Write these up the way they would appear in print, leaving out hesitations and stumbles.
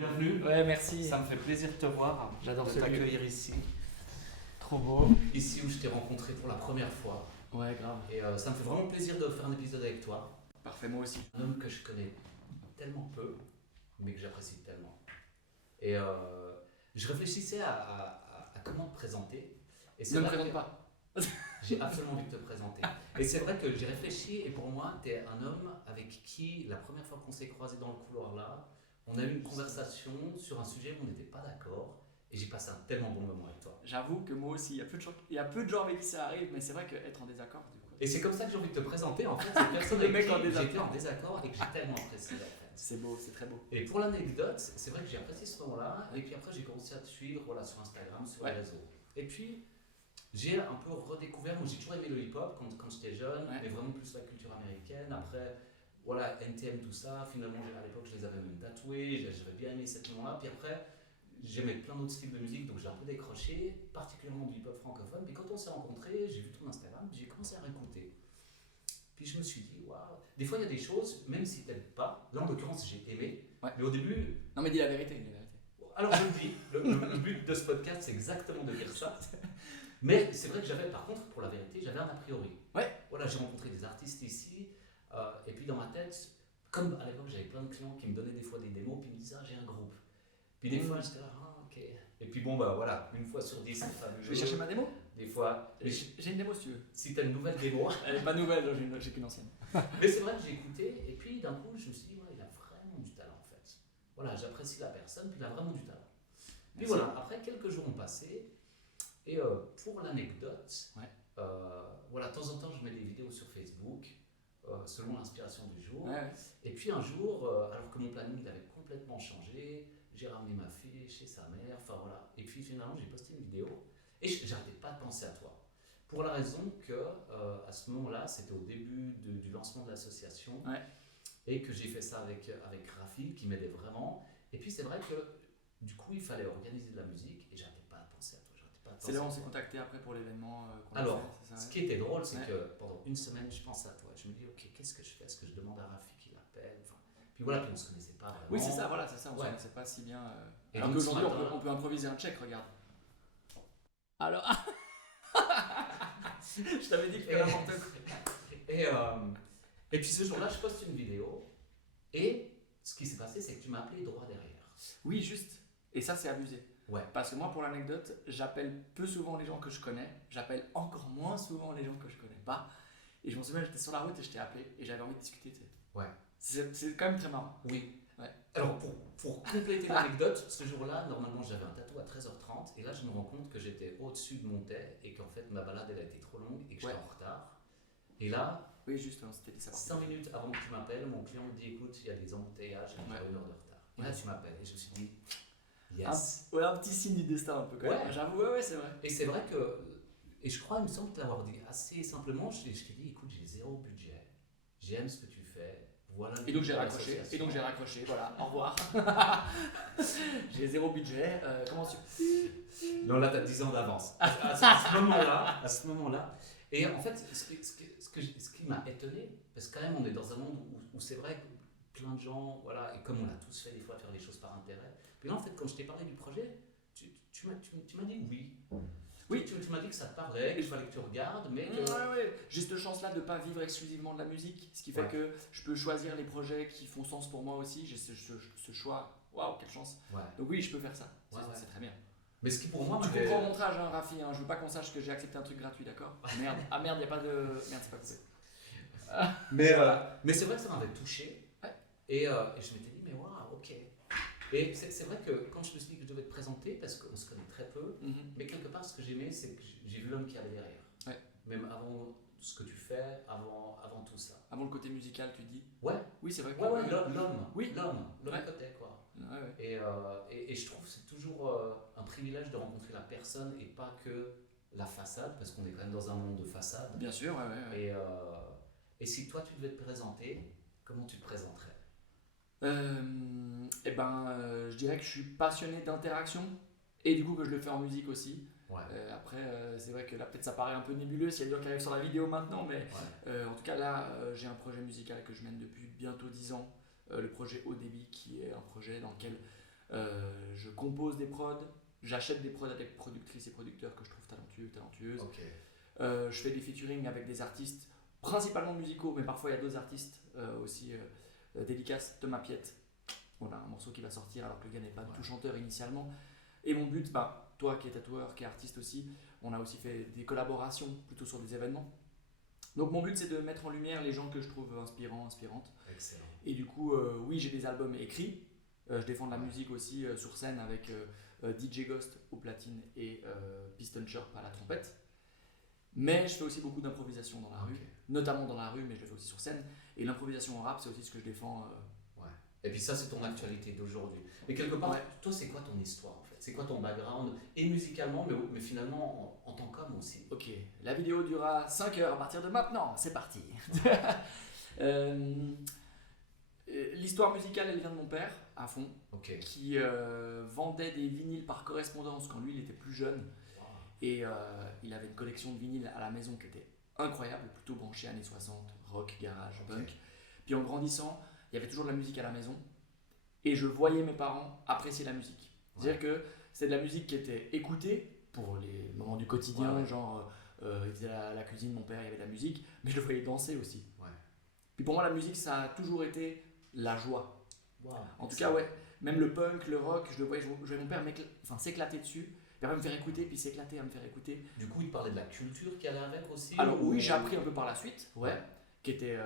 Bienvenue. Ouais, merci. Ça me fait plaisir de te voir, J'adore de ce lieu. t'accueillir ici. Trop beau. Ici où je t'ai rencontré pour la première fois. Ouais, grave. Et ça me fait vraiment plaisir de faire un épisode avec toi. Parfait, moi aussi. Un homme que je connais tellement peu, mais que j'apprécie tellement. Et je réfléchissais à comment te présenter. Et c'est Ne me vrai présente que pas. j'ai absolument envie de te présenter. Et c'est vrai que j'ai réfléchi et pour moi, tu es un homme avec qui, la première fois qu'on s'est croisé dans le couloir là, on a eu une conversation sur un sujet où on n'était pas d'accord. Et j'ai passé un tellement bon moment avec toi. J'avoue que moi aussi, il y a peu de gens avec qui ça arrive, mais c'est vrai qu'être en désaccord, du coup. Et c'est comme ça que j'ai envie de te présenter en fait, cette personne Le avec mec en qui désaccord. j'étais en désaccord et que j'ai tellement apprécié en fait. C'est beau, c'est très beau. Et pour l'anecdote, c'est vrai que j'ai apprécié ce moment-là, et puis après j'ai commencé à te suivre voilà, sur Instagram, sur les réseaux. Et puis j'ai un peu redécouvert, moi j'ai toujours aimé le hip-hop quand j'étais jeune, mais vraiment plus la culture américaine. Après, voilà, NTM, tout ça, finalement à l'époque je les avais même tatoués, j'avais bien aimé cet moment-là. Puis après, j'aimais plein d'autres styles de musique, donc j'ai un peu décroché, particulièrement du hip-hop francophone. Puis quand on s'est rencontrés, j'ai vu ton Instagram, j'ai commencé à réécouter. Puis je me suis dit, waouh, des fois il y a des choses, même si t'aimes pas, là en l'occurrence j'ai aimé, mais au début. Non, mais dis la vérité, dis la vérité. Alors je le dis, le but de ce podcast c'est exactement de dire ça. Mais c'est vrai que j'avais, par contre, pour la vérité, j'avais un a priori. Ouais. Voilà, j'ai rencontré des artistes ici, et puis dans ma tête, comme à l'époque j'avais plein de clients qui me donnaient des fois des démos, puis ils me disaient, ah j'ai un groupe. Puis des fois j'étais là, ah ok. Et puis bon, bah voilà, une fois sur 10, c'est fabuleux. Je vais chercher ma démo. Des fois. J'ai une démo si tu veux. Si t'as une nouvelle démo. Elle est pas nouvelle, j'ai qu'une ancienne. Mais c'est vrai que j'ai écouté, et puis d'un coup, je me suis dit, ouais, il a vraiment du talent en fait. Voilà, j'apprécie la personne, puis il a vraiment du talent. Puis voilà, après quelques jours ont passé, et pour l'anecdote, voilà, de temps en temps, je mets des vidéos sur Facebook, selon l'inspiration du jour. Ouais. Et puis un jour, alors que mon planning avait complètement changé, j'ai ramené ma fille chez sa mère, enfin voilà. Et puis finalement, j'ai posté une vidéo, et j'arrêtais pas de penser à toi. Pour la raison que, à ce moment-là, c'était au début du lancement de l'association, et que j'ai fait ça avec Rafi, qui m'aidait vraiment. Et puis c'est vrai que, du coup, il fallait organiser de la musique, et j'arrêtais pas de penser à toi. C'est là où on s'est contacté après pour l'événement qu'on a Alors, fait, c'est ça, ce qui était drôle, c'est que pendant une semaine, je pensais à toi. Je me dis, ok, qu'est-ce que je fais? Est-ce que je demande à Rafi qu'il l'appelle? Enfin, puis voilà, puis on se connaissait pas vraiment. Oui, c'est ça, voilà, c'est ça, on se connaissait pas si bien. Et alors donc, qu'aujourd'hui, ce matin- on peut improviser un check, regarde. Alors. Je t'avais dit que tu n'importe quoi. Et puis ce jour-là, je poste une vidéo, et ce qui s'est passé, c'est que tu m'as appelé droit derrière. Oui, juste. Et ça, c'est abusé. Ouais. Parce que moi, pour l'anecdote, j'appelle peu souvent les gens que je connais. J'appelle encore moins souvent les gens que je connais pas. Et je me souviens, j'étais sur la route et je t'ai appelé et j'avais envie de discuter. Tu sais. Ouais. C'est quand même très marrant. Oui. Ouais. Alors, pour compléter l'anecdote, ce jour-là, normalement, j'avais un tatou à 13h30. Et là, je me rends compte que j'étais au-dessus de mon thé et qu'en fait, ma balade, elle a été trop longue et que j'étais en retard. Et là, oui, justement, c'était ça. 5 minutes avant que tu m'appelles, mon client me dit, écoute, il y a des embouteillages, j'ai 1 heure de retard. Et là, tu m'appelles et je me suis dit, yes. Un petit signe du destin un peu quand même. J'avoue, ouais, c'est vrai. Et c'est vrai que, et je crois, il me semble te l'avoir dit assez simplement, je t'ai dit, écoute, j'ai 0 budget, j'aime ce que tu fais, voilà. Et donc j'ai raccroché, voilà, au revoir. J'ai 0 budget, comment tu... Non, là, t'as 10 ans d'avance. À ce moment-là. Et en fait, ce qui m'a étonné, parce que quand même, on est dans un monde où c'est vrai que plein de gens, voilà, et comme on l'a tous fait des fois, faire les choses par intérêt. Puis là, en fait, quand je t'ai parlé du projet, tu m'as dit oui. Oui, tu m'as dit que ça te parlait, qu'il fallait que tu regardes, mais que... Ouais. J'ai cette chance-là de ne pas vivre exclusivement de la musique, ce qui fait que je peux choisir les projets qui font sens pour moi aussi. J'ai ce choix. Waouh, quelle chance. Ouais. Donc oui, je peux faire ça. C'est très bien. Mais ce qui pour moi... Tu comprends mon montage, hein, Rafi, hein, je veux pas qu'on sache que j'ai accepté un truc gratuit, d'accord? Merde, il n'y a pas de... Merde, c'est pas coupé. Mais c'est vrai que ça m'avait touché. Ouais. Et je m'étais dit, mais waouh, ok. Et c'est vrai que quand je me suis dit que je devais te présenter, parce qu'on se connaît très peu, mais quelque part ce que j'aimais, c'est que j'ai vu l'homme qui avait derrière. Ouais. Même avant ce que tu fais, avant tout ça. Avant le côté musical, tu dis? Ouais. Oui, c'est vrai. L'homme. Oui. L'homme côté, quoi. Ouais. Et je trouve que c'est toujours un privilège de rencontrer la personne et pas que la façade, parce qu'on est quand même dans un monde de façade. Bien sûr, ouais. Et si toi tu devais te présenter, comment tu te présenterais? Je dirais que je suis passionné d'interaction et du coup que je le fais en musique aussi. Ouais. Après, c'est vrai que là peut-être ça paraît un peu nébuleux s'il y a des gens qui arrivent sur la vidéo maintenant, mais en tout cas là j'ai un projet musical que je mène depuis bientôt 10 ans, le projet Haut Débit, qui est un projet dans lequel Je compose des prods, j'achète des prods avec productrices et producteurs que je trouve talentueux, talentueuses. Ok. Je fais des featuring avec des artistes, principalement musicaux, mais parfois il y a d'autres artistes aussi dédicaces. Thomas Piette, on a un morceau qui va sortir alors que le gars n'est pas du tout chanteur initialement. Et mon but, toi qui es tatoueur, qui es artiste aussi, on a aussi fait des collaborations plutôt sur des événements. Donc mon but c'est de mettre en lumière les gens que je trouve inspirants, inspirantes. Excellent. Et du coup, oui, j'ai des albums écrits. Je défends de la musique aussi sur scène avec DJ Ghost au platine et Piston Sharp à la trompette. Mais je fais aussi beaucoup d'improvisation dans la rue, notamment dans la rue, mais je le fais aussi sur scène. Et l'improvisation en rap, c'est aussi ce que je défends. Et puis ça, c'est ton actualité d'aujourd'hui. Mais quelque part, toi, c'est quoi ton histoire en fait? C'est quoi ton background? Et musicalement, mais finalement en tant qu'homme aussi. Ok, la vidéo durera 5 heures à partir de maintenant, c'est parti. L'histoire musicale, elle vient de mon père, à fond, qui vendait des vinyles par correspondance quand lui, il était plus jeune. Et il avait une collection de vinyles à la maison qui était incroyable, plutôt branchée années 60, rock, garage, punk. Puis en grandissant, il y avait toujours de la musique à la maison et je voyais mes parents apprécier la musique. C'est-à-dire que c'est de la musique qui était écoutée pour les moments du quotidien, genre il faisait la cuisine, mon père, il y avait de la musique, mais je le voyais danser aussi. Puis pour moi, la musique, ça a toujours été la joie. En tout cas, même le punk, le rock, je voyais mon père s'éclater dessus. Il va me faire écouter, puis s'éclater à me faire écouter. Du coup, il te parlait de la culture qui allait avec aussi? Alors oui, j'ai appris un peu par la suite, qui était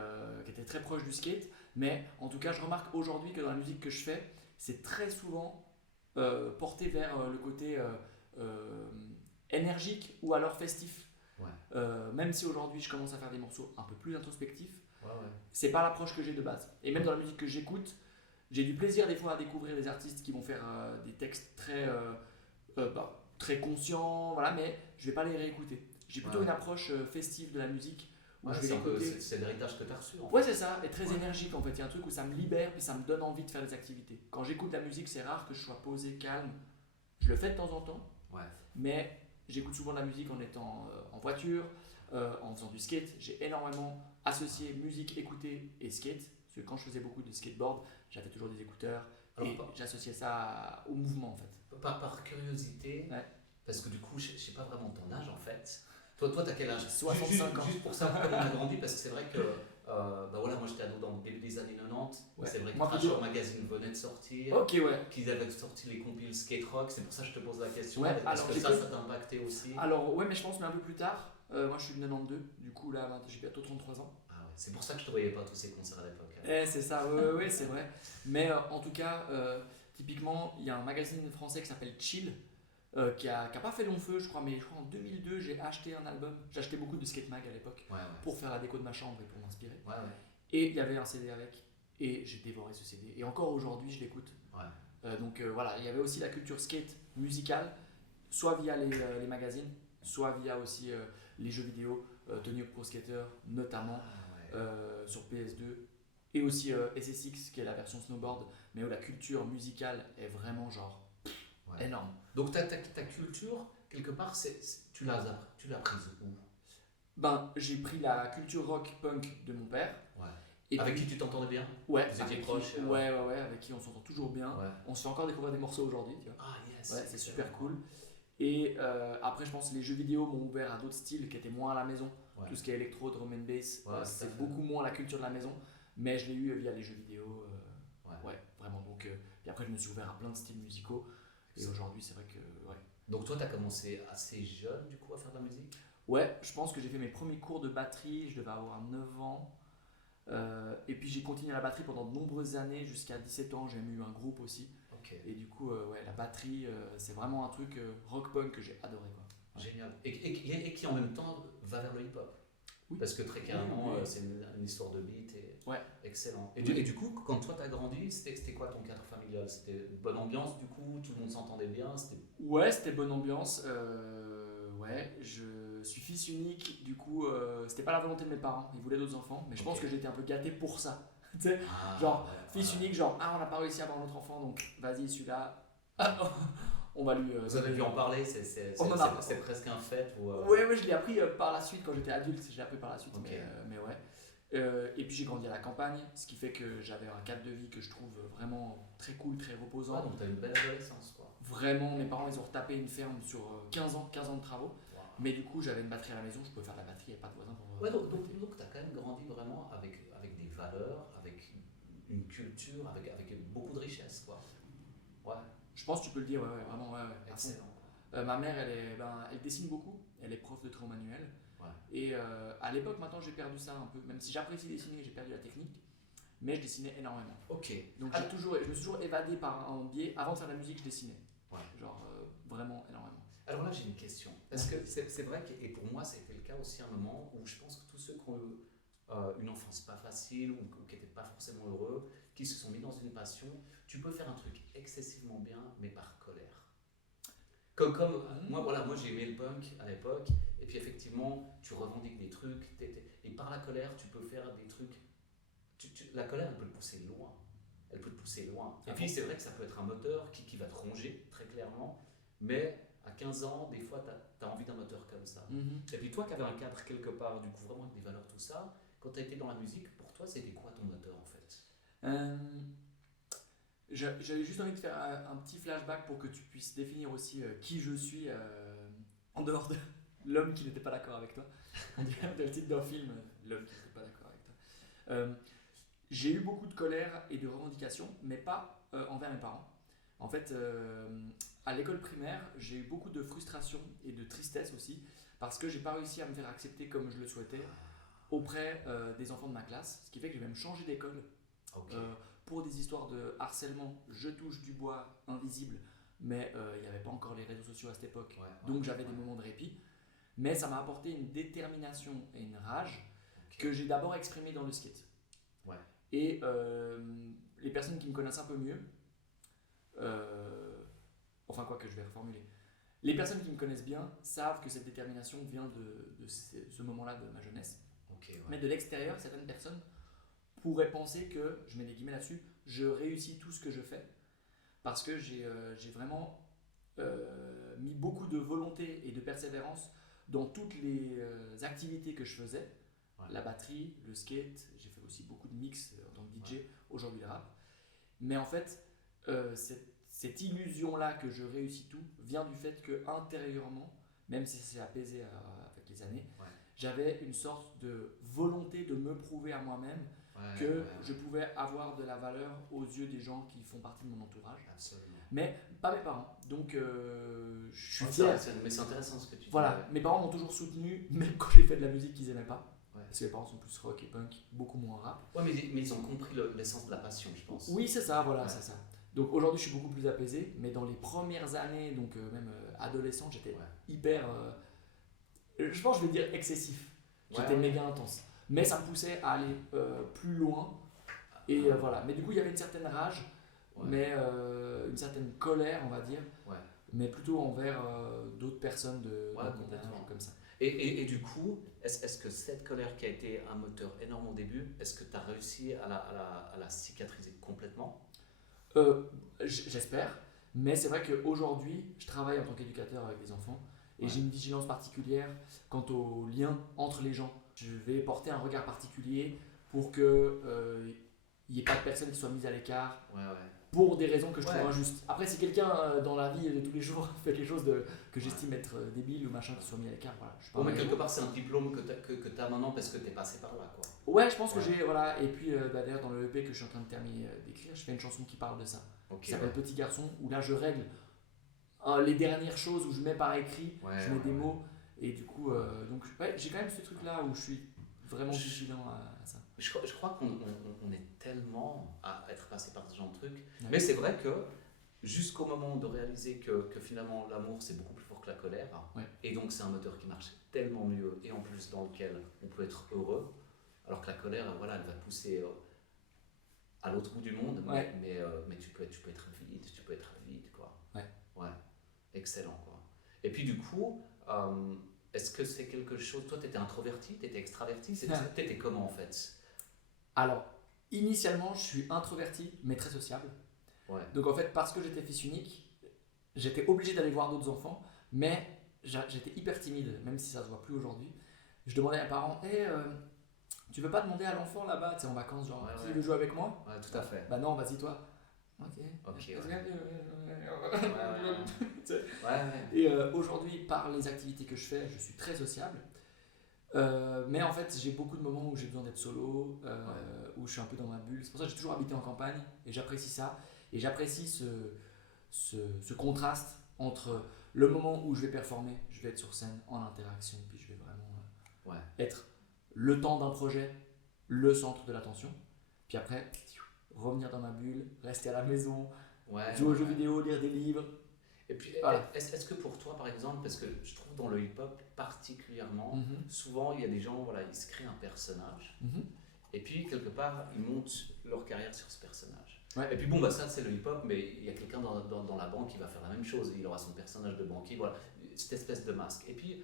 très proche du skate. Mais en tout cas, je remarque aujourd'hui que dans la musique que je fais, c'est très souvent porté vers le côté énergique ou alors festif. Même si aujourd'hui, je commence à faire des morceaux un peu plus introspectifs, c'est pas l'approche que j'ai de base. Et même dans la musique que j'écoute, j'ai du plaisir des fois à découvrir des artistes qui vont faire des textes très conscients, voilà, mais je vais pas les réécouter. J'ai plutôt une approche festive de la musique. C'est l'héritage que tu as reçu. C'est ça, et très énergique en fait. Il y a un truc où ça me libère, puis ça me donne envie de faire des activités. Quand j'écoute la musique, c'est rare que je sois posé, calme. Je le fais de temps en temps, mais j'écoute souvent de la musique en étant en voiture, en faisant du skate. J'ai énormément associé musique, écouter et skate. Parce que quand je faisais beaucoup de skateboard, j'avais toujours des écouteurs et j'associais ça au mouvement en fait. Par curiosité, parce que du coup, je sais pas vraiment ton âge en fait. Toi, t'as quel âge? 65 ans. Juste pour ça, comment on a grandi, parce que c'est vrai que moi j'étais ado dans le début des années 90. C'est vrai que Thrasher Magazine venait de sortir. Qu'ils avaient sorti les compiles skate rock. C'est pour ça que je te pose la question. Est-ce que ça t'a impacté aussi? Alors, mais je pense mais un peu plus tard. Moi je suis de 92, du coup là j'ai bientôt 33 ans. C'est pour ça que je te voyais pas à tous ces concerts à l'époque. C'est ça, c'est vrai. Mais en tout cas, typiquement, il y a un magazine français qui s'appelle Chill. Qui a pas fait long feu, je crois, mais je crois en 2002, j'ai acheté un album. J'ai acheté beaucoup de skate mag à l'époque pour faire la déco de ma chambre et pour m'inspirer. Et il y avait un CD avec, et j'ai dévoré ce CD. Et encore aujourd'hui, je l'écoute. Donc voilà, il y avait aussi la culture skate musicale, soit via les magazines, soit via aussi les jeux vidéo, Tony Hawk Pro Skater notamment, sur PS2. Et aussi SSX, qui est la version snowboard, mais où la culture musicale est vraiment genre énorme. Donc ta culture, quelque part, tu l'as prise où? J'ai pris la culture rock punk de mon père. Et avec qui tu t'entendais bien? Vous étiez proches? Avec qui on s'entend toujours bien. On se fait encore découvrir des morceaux aujourd'hui. C'est super cool. Et après, je pense que les jeux vidéo m'ont ouvert à d'autres styles qui étaient moins à la maison. Tout ce qui est électro, drum and bass, c'est beaucoup moins la culture de la maison. Mais je l'ai eu via les jeux vidéo. Vraiment. Donc, et après, je me suis ouvert à plein de styles musicaux. Et aujourd'hui, c'est vrai que. Donc, toi, tu as commencé assez jeune, du coup, à faire de la musique? Je pense que j'ai fait mes premiers cours de batterie, je devais avoir 9 ans. Et puis, j'ai continué la batterie pendant de nombreuses années, jusqu'à 17 ans. J'ai même eu un groupe aussi. Et du coup, la batterie, c'est vraiment un truc rock-punk que j'ai adoré. Génial. Et qui, en même temps, va vers le hip-hop. Parce que très clairement, c'est une histoire de beat. Excellent. Et du coup, quand toi t'as grandi, c'était quoi ton cadre familial? C'était une bonne ambiance du coup? Tout le monde s'entendait bien? C'était bonne ambiance. Je suis fils unique, du coup, c'était pas la volonté de mes parents. Ils voulaient d'autres enfants, mais je pense que j'étais un peu gâté pour ça. Fils unique, on n'a pas réussi à avoir notre enfant, donc vas-y, celui-là, on va lui. Vous avez dû en parler? C'est presque un fait? Je l'ai appris par la suite quand j'étais adulte. Je l'ai appris par la suite, mais ouais. Et puis j'ai grandi à la campagne, ce qui fait que j'avais un cadre de vie que je trouve vraiment très cool, très reposant. Donc t'as une belle adolescence quoi. Vraiment, mes parents ils ont retapé une ferme sur 15 ans de travaux. Wow. Mais du coup j'avais une batterie à la maison, je pouvais faire de la batterie, il n'y avait pas de voisins pour... Donc t'as quand même grandi vraiment avec des valeurs, avec une culture, avec beaucoup de richesse quoi. Ouais. Je pense que tu peux le dire, ouais, vraiment, ouais. Excellent. Ma mère, elle dessine beaucoup, elle est prof de trait manuel. Ouais. Et à l'époque, maintenant, j'ai perdu ça un peu. Même si j'apprécie dessiner, j'ai perdu la technique. Mais je dessinais énormément. Ok. Donc je me suis toujours évadé par un biais. Avant de faire de la musique, je dessinais. Ouais. Genre vraiment énormément. Alors là, j'ai une question. Parce que c'est vrai que, et pour moi, c'était le cas aussi à un moment où je pense que tous ceux qui ont eu une enfance pas facile ou qui n'étaient pas forcément heureux, qui se sont mis dans une passion, tu peux faire un truc excessivement bien, mais par colère. Comme moi j'ai aimé le punk à l'époque, et puis effectivement, tu revendiques des trucs, et par la colère, tu peux faire des trucs. La colère, elle peut te pousser loin. Et puis c'est vrai que ça peut être un moteur qui va te ronger, très clairement, mais à 15 ans, des fois, tu as envie d'un moteur comme ça. Et puis toi qui avais un cadre quelque part, du coup, vraiment avec des valeurs, tout ça, quand tu as été dans la musique, pour toi, c'était quoi ton moteur en fait? J'avais juste envie de faire un petit flashback pour que tu puisses définir aussi qui je suis en dehors de l'homme qui n'était pas d'accord avec toi. On dirait le titre d'un film, l'homme qui n'était pas d'accord avec toi. J'ai eu beaucoup de colère et de revendications, mais pas envers mes parents. En fait, à l'école primaire, j'ai eu beaucoup de frustration et de tristesse aussi, parce que j'ai pas réussi à me faire accepter comme je le souhaitais auprès des enfants de ma classe, ce qui fait que j'ai même changé d'école. Okay. Pour des histoires de harcèlement, je touche du bois invisible, mais il n'y avait pas encore les réseaux sociaux à cette époque, donc j'avais des moments de répit. Mais ça m'a apporté une détermination et une rage que j'ai d'abord exprimée dans le skate. Ouais. Et les personnes qui me connaissent un peu mieux, enfin quoi que je vais reformuler, les personnes qui me connaissent bien savent que cette détermination vient de ce moment-là de ma jeunesse. Okay, ouais. Mais de l'extérieur, certaines personnes pourrait penser que, je mets des guillemets là-dessus, je réussis tout ce que je fais parce que j'ai vraiment mis beaucoup de volonté et de persévérance dans toutes les activités que je faisais. Ouais. La batterie, le skate, j'ai fait aussi beaucoup de mix en tant que DJ, aujourd'hui le rap. Mais en fait, cette illusion-là que je réussis tout vient du fait que intérieurement, même si ça s'est apaisé avec les années, j'avais une sorte de volonté de me prouver à moi-même que je pouvais avoir de la valeur aux yeux des gens qui font partie de mon entourage. Absolument. Mais pas mes parents. Donc je suis fier. Mais c'est intéressant ce que tu dis. Voilà, mes parents m'ont toujours soutenu, même quand j'ai fait de la musique qu'ils n'aimaient pas. Ouais. Parce que mes parents sont plus rock et punk, beaucoup moins rap. Ouais, mais ils ont compris l'essence de la passion, je pense. Oui, c'est ça, voilà, c'est ça. Donc aujourd'hui, je suis beaucoup plus apaisé, mais dans les premières années, donc même adolescent, j'étais hyper, je pense que je vais dire excessif. J'étais méga intense. Mais ça me poussait à aller plus loin. Et voilà. Mais du coup, il y avait une certaine rage, mais une certaine colère, on va dire. Mais plutôt envers d'autres personnes de complètement comme ça. Et du coup, est-ce que cette colère qui a été un moteur énorme au début, est-ce que tu as réussi à la cicatriser complètement? J'espère. Mais c'est vrai qu'aujourd'hui, je travaille en tant qu'éducateur avec des enfants. Et j'ai une vigilance particulière quant au lien entre les gens. Je vais porter un regard particulier pour qu'il n'y ait pas de personne qui soit mise à l'écart pour des raisons que je trouve injustes. Après, si quelqu'un dans la vie de tous les jours fait quelque chose que j'estime être débile ou machin qui soit mis à l'écart, voilà. Mais quelque part, c'est un diplôme que tu as maintenant parce que tu es passé par là, quoi. Ouais, je pense que j'ai. Voilà. Et puis, d'ailleurs, dans le EP que je suis en train de terminer d'écrire, je fais une chanson qui parle de ça. Qui s'appelle Petit Garçon, où là, je règle les dernières choses, où je mets par écrit, je mets des mots. Et du coup, donc, j'ai quand même ce truc-là où je suis vraiment vigilant à ça. Je crois qu'on est tellement à être passé par ce genre de truc. Mais c'est vrai que jusqu'au moment de réaliser que finalement l'amour c'est beaucoup plus fort que la colère, et donc c'est un moteur qui marche tellement mieux et en plus dans lequel on peut être heureux, alors que la colère, voilà, elle va pousser à l'autre bout du monde, mais tu peux être vide, quoi. Ouais, excellent, quoi. Et puis du coup, est-ce que c'est quelque chose, toi tu étais introverti, tu étais extraverti, tu étais comment en fait? Alors, initialement, je suis introverti, mais très sociable. Donc en fait, parce que j'étais fils unique, j'étais obligé d'aller voir d'autres enfants, mais j'étais hyper timide, même si ça se voit plus aujourd'hui. Je demandais à mes parents, tu veux pas demander à l'enfant là-bas, tu sais, en vacances, genre, qui veut jouer avec moi? Ouais, tout à fait. Bah non, vas-y toi. Ok. Et aujourd'hui, par les activités que je fais, je suis très sociable. Mais en fait, j'ai beaucoup de moments où j'ai besoin d'être solo, où je suis un peu dans ma bulle. C'est pour ça que j'ai toujours habité en campagne et j'apprécie ça. Et j'apprécie ce contraste entre le moment où je vais performer, je vais être sur scène en interaction, puis je vais vraiment être le temps d'un projet, le centre de l'attention. Puis après, revenir dans ma bulle, rester à la maison, jouer aux jeux vidéo, lire des livres. Et puis, est-ce que pour toi, par exemple, parce que je trouve dans le hip-hop particulièrement, souvent il y a des gens, ils se créent un personnage, et puis quelque part, ils montent leur carrière sur ce personnage. Ouais. Et puis bon, ça c'est le hip-hop, mais il y a quelqu'un dans la banque qui va faire la même chose, il aura son personnage de banquier, cette espèce de masque. Et puis,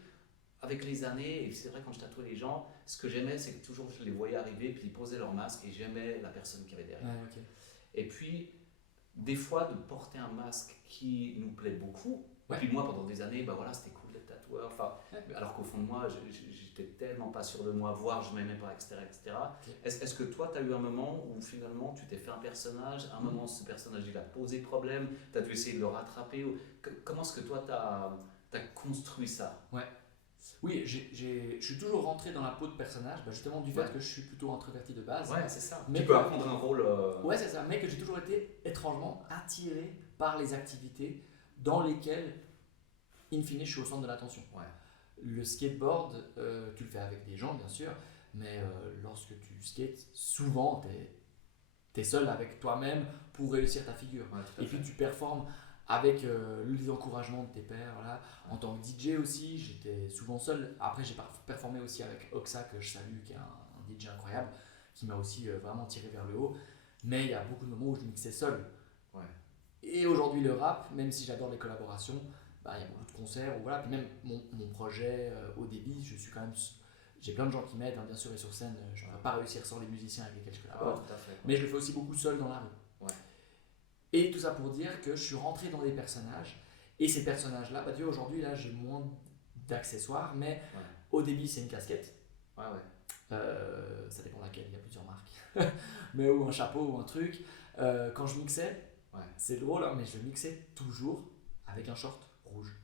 avec les années, et c'est vrai quand je tatouais les gens, ce que j'aimais, c'est que toujours je les voyais arriver, puis ils posaient leur masque, et j'aimais la personne qui avait derrière. Ouais, okay. Et puis, des fois, de porter un masque qui nous plaît beaucoup. Et puis moi, pendant des années, c'était cool d'être tatoueur. Alors qu'au fond de moi, j'étais tellement pas sûr de moi, voire je m'aimais pas, etc. Okay. Est-ce que toi, tu as eu un moment où finalement, tu t'es fait un personnage, à un moment, ce personnage, il a posé problème, tu as dû essayer de le rattraper comment est-ce que toi, tu as construit ça? Oui, je suis toujours rentré dans la peau de personnage, justement du fait que je suis plutôt introverti de base. Ouais, c'est ça. Mais tu peux apprendre un rôle. Ouais, c'est ça. Mais que j'ai toujours été étrangement attiré par les activités dans lesquelles, in fine, je suis au centre de l'attention. Ouais. Le skateboard, tu le fais avec des gens, bien sûr, mais lorsque tu skates, souvent, tu es seul avec toi-même pour réussir ta figure. Ouais, et puis tu performes avec les encouragements de tes pairs. Voilà. En tant que DJ aussi, j'étais souvent seul. Après, j'ai performé aussi avec Oxa, que je salue, qui est un DJ incroyable, qui m'a aussi vraiment tiré vers le haut. Mais il y a beaucoup de moments où je mixais seul. Ouais. Et aujourd'hui, le rap, même si j'adore les collaborations, il y a beaucoup de concerts. Voilà. Puis même mon projet au débit, j'ai plein de gens qui m'aident, bien sûr, et sur scène, je ne vais pas réussir sans les musiciens avec lesquels je collabore. Mais je le fais aussi beaucoup seul dans la rue. Ouais. Et tout ça pour dire que je suis rentré dans des personnages. Et ces personnages-là, aujourd'hui, là, j'ai moins d'accessoires, mais au début, c'est une casquette. Ça dépend laquelle, il y a plusieurs marques. Mais ou un chapeau ou un truc. Quand je mixais, c'est drôle, mais je mixais toujours avec un short rouge.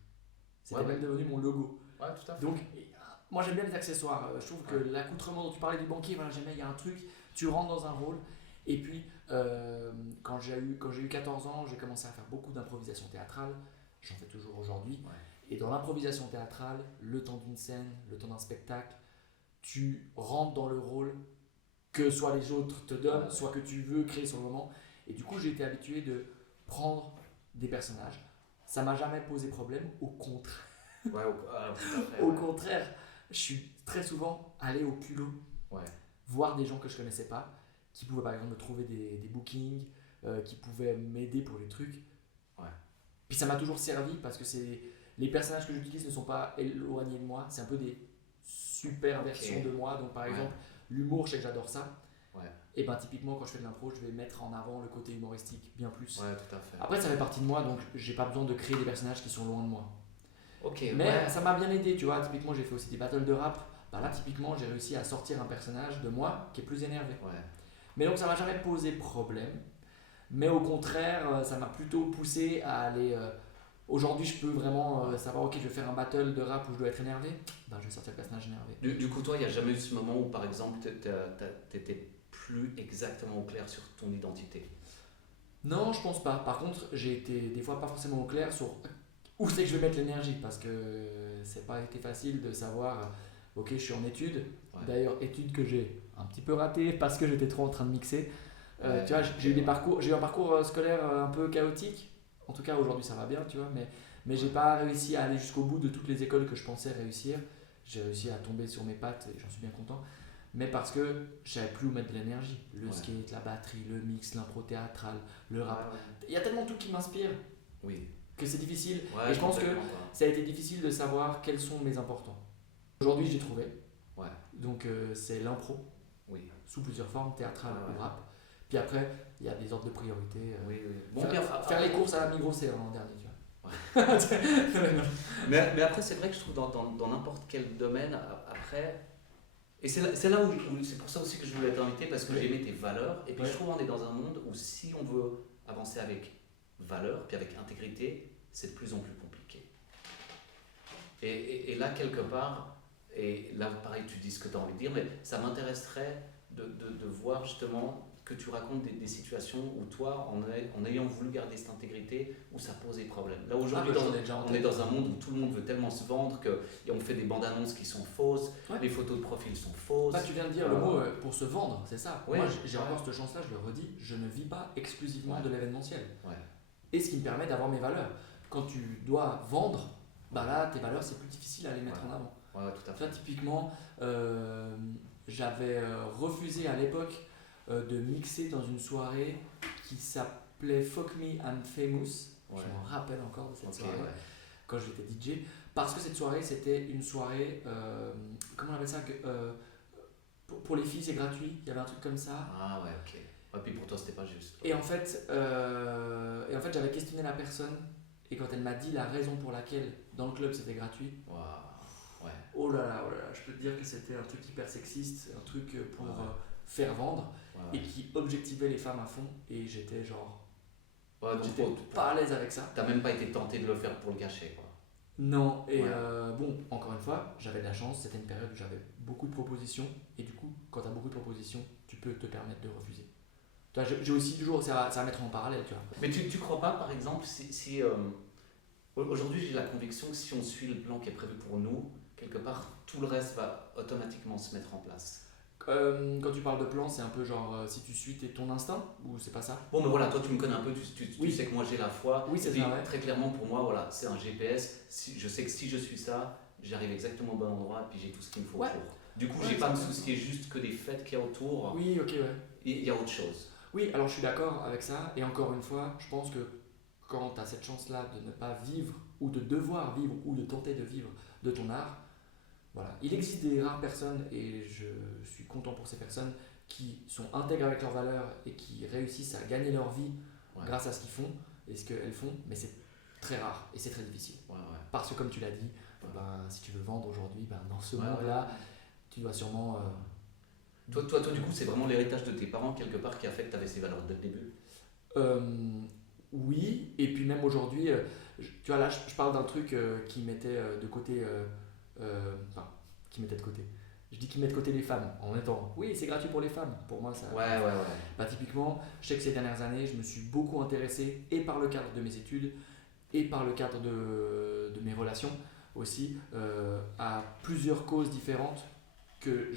C'était même devenu mon logo. Ouais, tout à fait. Donc, moi, j'aime bien les accessoires. Je trouve que l'accoutrement dont tu parlais du banquier, j'aimais, il y a un truc, tu rentres dans un rôle. Et puis, quand j'ai eu 14 ans, j'ai commencé à faire beaucoup d'improvisation théâtrale. J'en fais toujours aujourd'hui. Et dans l'improvisation théâtrale, le temps d'une scène, le temps d'un spectacle, tu rentres dans le rôle que soit les autres te donnent, soit que tu veux créer sur le moment. Et du coup, j'ai été habitué de prendre des personnages. Ça m'a jamais posé problème, au contraire. Au contraire, je suis très souvent allé au culot, voir des gens que je connaissais pas, qui pouvaient par exemple me trouver des bookings, qui pouvaient m'aider pour les trucs. Puis ça m'a toujours servi parce que les personnages que j'utilise ne sont pas éloignés de moi, c'est un peu des super versions de moi. Donc par exemple, l'humour, je sais que j'adore ça. Et typiquement quand je fais de l'impro, je vais mettre en avant le côté humoristique bien plus. Tout à fait. Après ça fait partie de moi, donc j'ai pas besoin de créer des personnages qui sont loin de moi. Mais ça m'a bien aidé, tu vois. Typiquement j'ai fait aussi des battles de rap. Là typiquement j'ai réussi à sortir un personnage de moi qui est plus énervé. Mais donc ça m'a jamais posé problème. Mais au contraire, ça m'a plutôt poussé à aller. Aujourd'hui, je peux vraiment savoir, ok, je vais faire un battle de rap où je dois être énervé. Je vais sortir le personnage énervé. Du coup, toi, il n'y a jamais eu ce moment où, par exemple, tu n'étais plus exactement au clair sur ton identité? Non, je pense pas. Par contre, j'ai été des fois pas forcément au clair sur où c'est que je vais mettre l'énergie parce que c'est pas été facile de savoir. Ok, je suis en études. D'ailleurs, études que j'ai un petit peu ratées parce que j'étais trop en train de mixer. Tu vois, j'ai eu un parcours scolaire un peu chaotique. En tout cas, aujourd'hui, ça va bien, tu vois. Mais j'ai pas réussi à aller jusqu'au bout de toutes les écoles que je pensais réussir. J'ai réussi à tomber sur mes pattes et j'en suis bien content. Mais parce que je savais plus où mettre de l'énergie. Le skate, la batterie, le mix, l'impro théâtrale, le rap. Il y a tellement tout qui m'inspire que c'est difficile. Et je pense que ça a été difficile de savoir quels sont mes importants. Aujourd'hui, j'ai trouvé. Donc, c'est l'impro. Sous plusieurs formes, théâtrale ou rap. Puis après, il y a des ordres de priorité. Bon, faire les courses à la Migros, c'est en dernier, tu vois. mais après, c'est vrai que je trouve dans n'importe quel domaine, après, Et c'est là où c'est pour ça aussi que je voulais t'inviter, parce que j'aimais tes valeurs. Et puis je trouve qu'on est dans un monde où si on veut avancer avec valeur, puis avec intégrité, c'est de plus en plus compliqué. Et là, quelque part, et là, pareil, tu dis ce que tu as envie de dire, mais ça m'intéresserait de voir justement que tu racontes des situations où toi, en ayant voulu garder cette intégrité, où ça pose des problèmes. Là, aujourd'hui, on est dans un monde où tout le monde veut tellement se vendre qu'on fait des bandes annonces qui sont fausses, les photos de profil sont fausses. Tu viens de dire le mot pour se vendre, c'est ça. Ouais, moi, j'ai encore cette chance-là, je le redis, je ne vis pas exclusivement de l'événementiel. Et ce qui me permet d'avoir mes valeurs. Quand tu dois vendre, là, tes valeurs, c'est plus difficile à les mettre en avant. Ouais, tout à fait. Là, typiquement, j'avais refusé à l'époque de mixer dans une soirée qui s'appelait Fuck Me I'm Famous. Je me rappelle encore de cette soirée quand j'étais DJ, parce que cette soirée c'était une soirée comment on appelle ça, pour les filles c'est gratuit, il y avait un truc comme ça. Ah ouais, ok. Et puis pour toi c'était pas juste. Et en fait j'avais questionné la personne, et quand elle m'a dit la raison pour laquelle dans le club c'était gratuit, oh là là, je peux te dire que c'était un truc hyper sexiste, un truc pour faire vendre, et qui objectivait les femmes à fond, et j'étais genre j'étais pas à l'aise avec ça. T'as même pas été tenté de le faire pour le cacher, quoi. Non, et bon, encore une fois, j'avais de la chance, c'était une période où j'avais beaucoup de propositions, et du coup, quand t'as beaucoup de propositions, tu peux te permettre de refuser. J'ai aussi toujours ça à mettre en parallèle, tu vois. Mais tu crois pas, par exemple, si aujourd'hui j'ai la conviction que si on suit le plan qui est prévu pour nous, quelque part, tout le reste va automatiquement se mettre en place. Quand tu parles de plan, c'est un peu genre si tu suis ton instinct, ou c'est pas ça? Bon, mais voilà, toi tu me connais un peu, tu sais que moi j'ai la foi. Oui, c'est ça. Très clairement pour moi, voilà, c'est un GPS. Je sais que si je suis ça, j'arrive exactement au bon endroit et puis j'ai tout ce qu'il me faut pour. Du coup, j'ai pas à me soucier juste que des fêtes qu'il y a autour. Oui, ok, Il y a autre chose. Oui, alors je suis d'accord avec ça, et encore une fois, je pense que quand tu as cette chance-là de ne pas vivre, ou de devoir vivre, ou de tenter de vivre de ton art, voilà. Il existe des rares personnes, et je suis content pour ces personnes, qui sont intègres avec leurs valeurs et qui réussissent à gagner leur vie grâce à ce qu'ils font et ce qu'elles font, mais c'est très rare et c'est très difficile. Parce que comme tu l'as dit, si tu veux vendre aujourd'hui, dans ce monde-là, tu dois sûrement... Toi, du coup, c'est vraiment l'héritage de tes parents quelque part qui a fait que tu avais ces valeurs dès le début? Oui, et puis même aujourd'hui, tu vois là, je parle d'un truc qui mettait de côté... qui mettait de côté. Je dis qu'ils mettent de côté les femmes en même temps. Oui, c'est gratuit pour les femmes. Pour moi, ça. Typiquement, je sais que ces dernières années, je me suis beaucoup intéressé, et par le cadre de mes études, et par le cadre de mes relations aussi, à plusieurs causes différentes que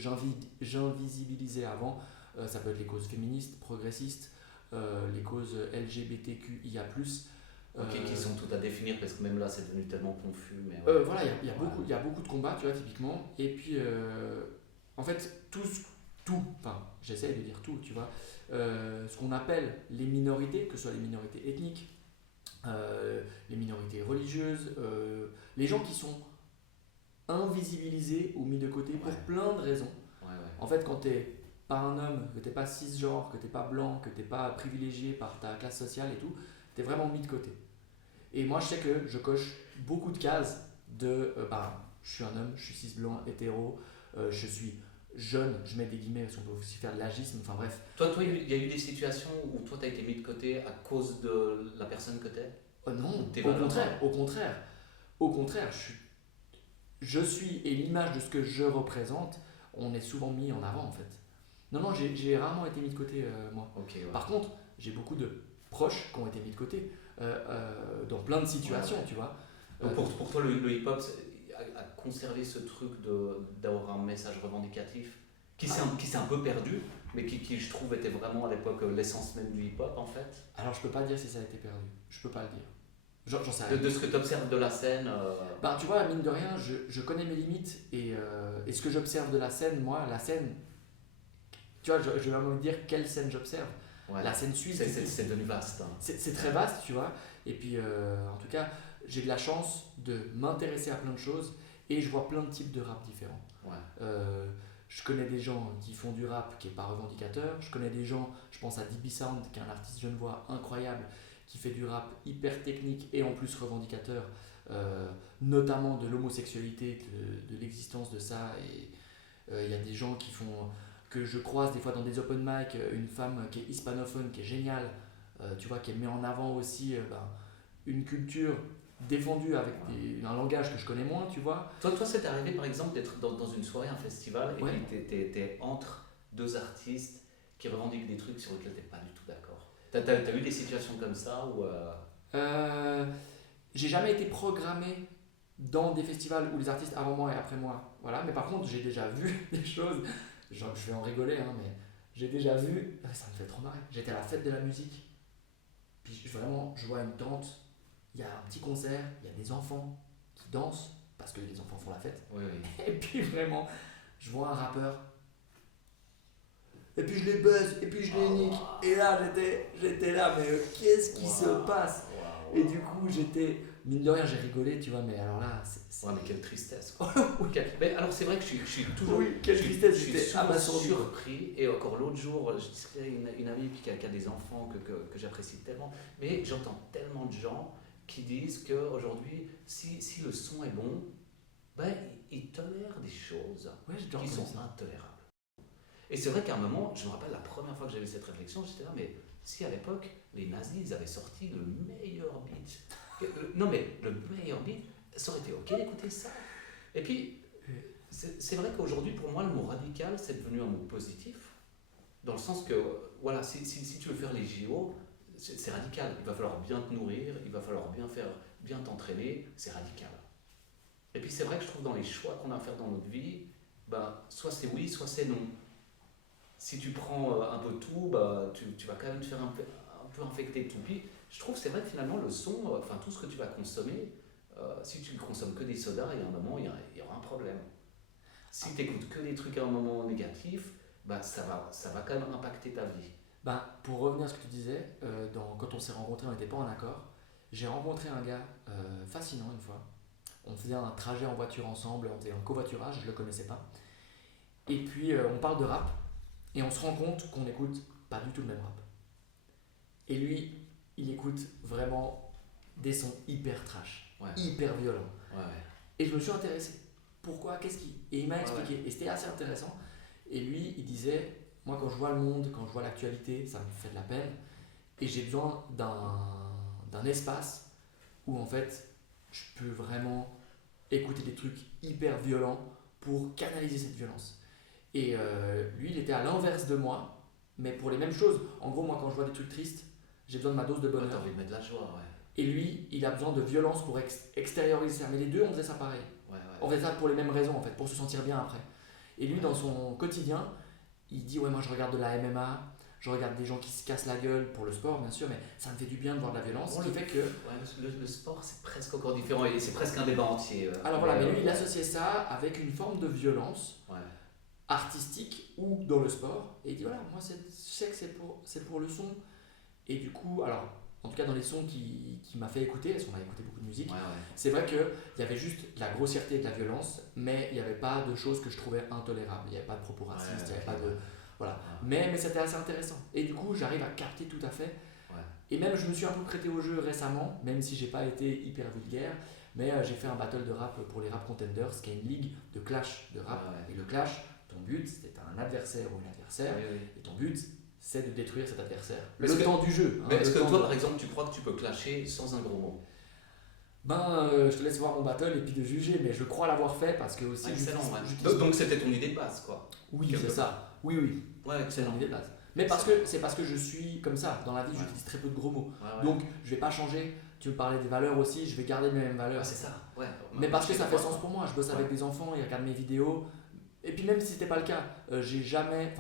j'invisibilisais avant. Ça peut être les causes féministes, progressistes, les causes LGBTQIA+. Qui sont toutes à définir, parce que même là c'est devenu tellement confus. Mais voilà, il y a beaucoup de combats, tu vois, typiquement. Et puis, en fait, j'essaie de dire tout, tu vois. Ce qu'on appelle les minorités, que ce soit les minorités ethniques, les minorités religieuses, les gens qui sont invisibilisés ou mis de côté pour plein de raisons. En fait, quand t'es pas un homme, que t'es pas cisgenre, que t'es pas blanc, que t'es pas privilégié par ta classe sociale et tout, t'es vraiment mis de côté. Et moi, je sais que je coche beaucoup de cases de je suis un homme, je suis cis blanc, hétéro, je suis jeune, je mets des guillemets parce qu'on peut aussi faire de l'agisme, enfin bref. Toi, il y a eu des situations où toi, tu as été mis de côté à cause de la personne que tu es? Non, au contraire, je suis, et l'image de ce que je représente, on est souvent mis en avant en fait. Non, j'ai rarement été mis de côté, moi. Par contre, j'ai beaucoup de proches qui ont été mis de côté dans plein de situations, tu vois. Pour toi, le hip-hop a conservé ce truc d'avoir un message revendicatif qui s'est un peu perdu, mais qui je trouve était vraiment à l'époque l'essence même du hip-hop en fait. Alors je peux pas dire si ça a été perdu, je peux pas le dire. J'en sais rien. De ce que tu observes de la scène tu vois, mine de rien, je connais mes limites, et ce que j'observe de la scène, moi, la scène, tu vois, je vais vraiment dire quelle scène j'observe. La scène suisse, c'est devenu vaste. Hein. C'est très vaste, tu vois. Et puis, en tout cas, j'ai de la chance de m'intéresser à plein de choses, et je vois plein de types de rap différents. Je connais des gens qui font du rap qui n'est pas revendicateur. Je connais des gens, je pense à DB Sound, qui est un artiste genevois incroyable, qui fait du rap hyper technique et en plus revendicateur, notamment de l'homosexualité, de l'existence de ça, et Il y a des gens que je croise des fois dans des open mic, une femme qui est hispanophone, qui est géniale, tu vois, qui met en avant aussi une culture défendue avec un langage que je connais moins, tu vois. Toi, c'est arrivé par exemple d'être dans une soirée, un festival, et puis t'es entre deux artistes qui revendiquent des trucs sur lesquels t'es pas du tout d'accord. T'as eu des situations comme ça où j'ai jamais été programmé dans des festivals où les artistes avant moi et après moi, voilà. Mais par contre, j'ai déjà vu des choses, genre je vais en rigoler, hein, mais j'ai déjà vu, ça me fait trop marrer. J'étais à la fête de la musique, puis vraiment, je vois une tente, il y a un petit concert, il y a des enfants qui dansent, parce que les enfants font la fête. Oui. Et puis vraiment, je vois un rappeur, et puis je les buzz, et puis je les nique. Et là, j'étais là, mais qu'est-ce qui se passe? Et du coup, mine de rien, j'ai rigolé, tu vois, mais alors là, Ouais, mais quelle tristesse, quoi. Mais alors, c'est vrai que je suis toujours. Oui, quelle tristesse, j'étais surpris. Et encore l'autre jour, je discutais avec une amie qui a des enfants que j'apprécie tellement. Mais j'entends tellement de gens qui disent qu'aujourd'hui, si le son est bon, ben, ils tolèrent des choses qui sont intolérables. Et c'est vrai qu'à un moment, je me rappelle la première fois que j'avais cette réflexion, j'étais là, mais si à l'époque, les nazis ils avaient sorti le meilleur beat, le meilleur beat, ça aurait été ok d'écouter ça. Et puis, c'est vrai qu'aujourd'hui, pour moi, le mot radical, c'est devenu un mot positif, dans le sens que, voilà, si tu veux faire les JO, c'est radical. Il va falloir bien te nourrir, il va falloir bien t'entraîner, c'est radical. Et puis c'est vrai que je trouve dans les choix qu'on a à faire dans notre vie, soit c'est oui, soit c'est non. Si tu prends un peu tout, tu vas quand même te faire un peu infecter tout. Puis je trouve que c'est vrai que finalement le son, tout ce que tu vas consommer, si tu ne consommes que des sodas, il y a un moment, il y aura un problème. Si tu n'écoutes que des trucs à un moment négatif, ça va quand même impacter ta vie. Pour revenir à ce que tu disais, quand on s'est rencontrés, on n'était pas en accord. J'ai rencontré un gars fascinant une fois. On faisait un trajet en voiture ensemble, on était en covoiturage, je ne le connaissais pas. Et puis on parle de rap. Et on se rend compte qu'on n'écoute pas du tout le même rap. Et lui, il écoute vraiment des sons hyper trash, hyper violents. Ouais. Et je me suis intéressé. Pourquoi? Et il m'a expliqué. Et c'était assez intéressant. Et lui, il disait, moi quand je vois le monde, quand je vois l'actualité, ça me fait de la peine. Et j'ai besoin d'un espace où en fait, je peux vraiment écouter des trucs hyper violents pour canaliser cette violence. Et lui, il était à l'inverse de moi, mais pour les mêmes choses. En gros, moi, quand je vois des trucs tristes, j'ai besoin de ma dose de bonheur. T'as envie de mettre de la joie, Et lui, il a besoin de violence pour extérioriser ça. Mais les deux, on faisait ça pareil. On faisait ça pour les mêmes raisons, en fait, pour se sentir bien après. Et lui, dans son quotidien, il dit, moi, je regarde de la MMA, je regarde des gens qui se cassent la gueule pour le sport, bien sûr, mais ça me fait du bien de voir de la violence. Ce qui fait que... le sport, c'est presque encore différent, et c'est presque un débat entier. Alors voilà, mais lui, il associait ça avec une forme de violence. Artistique ou dans le sport, et il dit voilà, moi je sais que c'est pour le son. Et du coup, alors en tout cas dans les sons qui m'a fait écouter, parce qu'on a écouté beaucoup de musique, c'est vrai qu'il y avait juste de la grossièreté et de la violence, mais il n'y avait pas de choses que je trouvais intolérables, il n'y avait pas de propos racistes, il n'y avait pas de... Voilà. Mais c'était assez intéressant. Et du coup, j'arrive à capter tout à fait. Et même, je me suis un peu prêté au jeu récemment, même si j'ai pas été hyper vulgaire, mais j'ai fait un battle de rap pour les Rap Contenders, qui est une ligue de clash de rap. Et le clash, ton but, c'est un adversaire ou une adversaire, et ton but, c'est de détruire cet adversaire. Le temps du jeu. Mais est-ce que toi, par exemple, tu crois que tu peux clasher sans un gros mot? Je te laisse voir mon battle et puis de juger, mais je crois l'avoir fait parce que aussi... Donc c'était ton idée de base, quoi. Oui, c'est ça. Oui. Ouais, c'est mon idée de base. Mais c'est parce que je suis comme ça. Dans la vie, j'utilise très peu de gros mots. Donc, je vais pas changer. Tu me parlais des valeurs aussi, je vais garder les mêmes valeurs. C'est ça. Mais parce que ça fait sens pour moi. Je bosse avec des enfants, ils regardent mes vidéos. Et puis même si c'était pas le cas, j'ai jamais,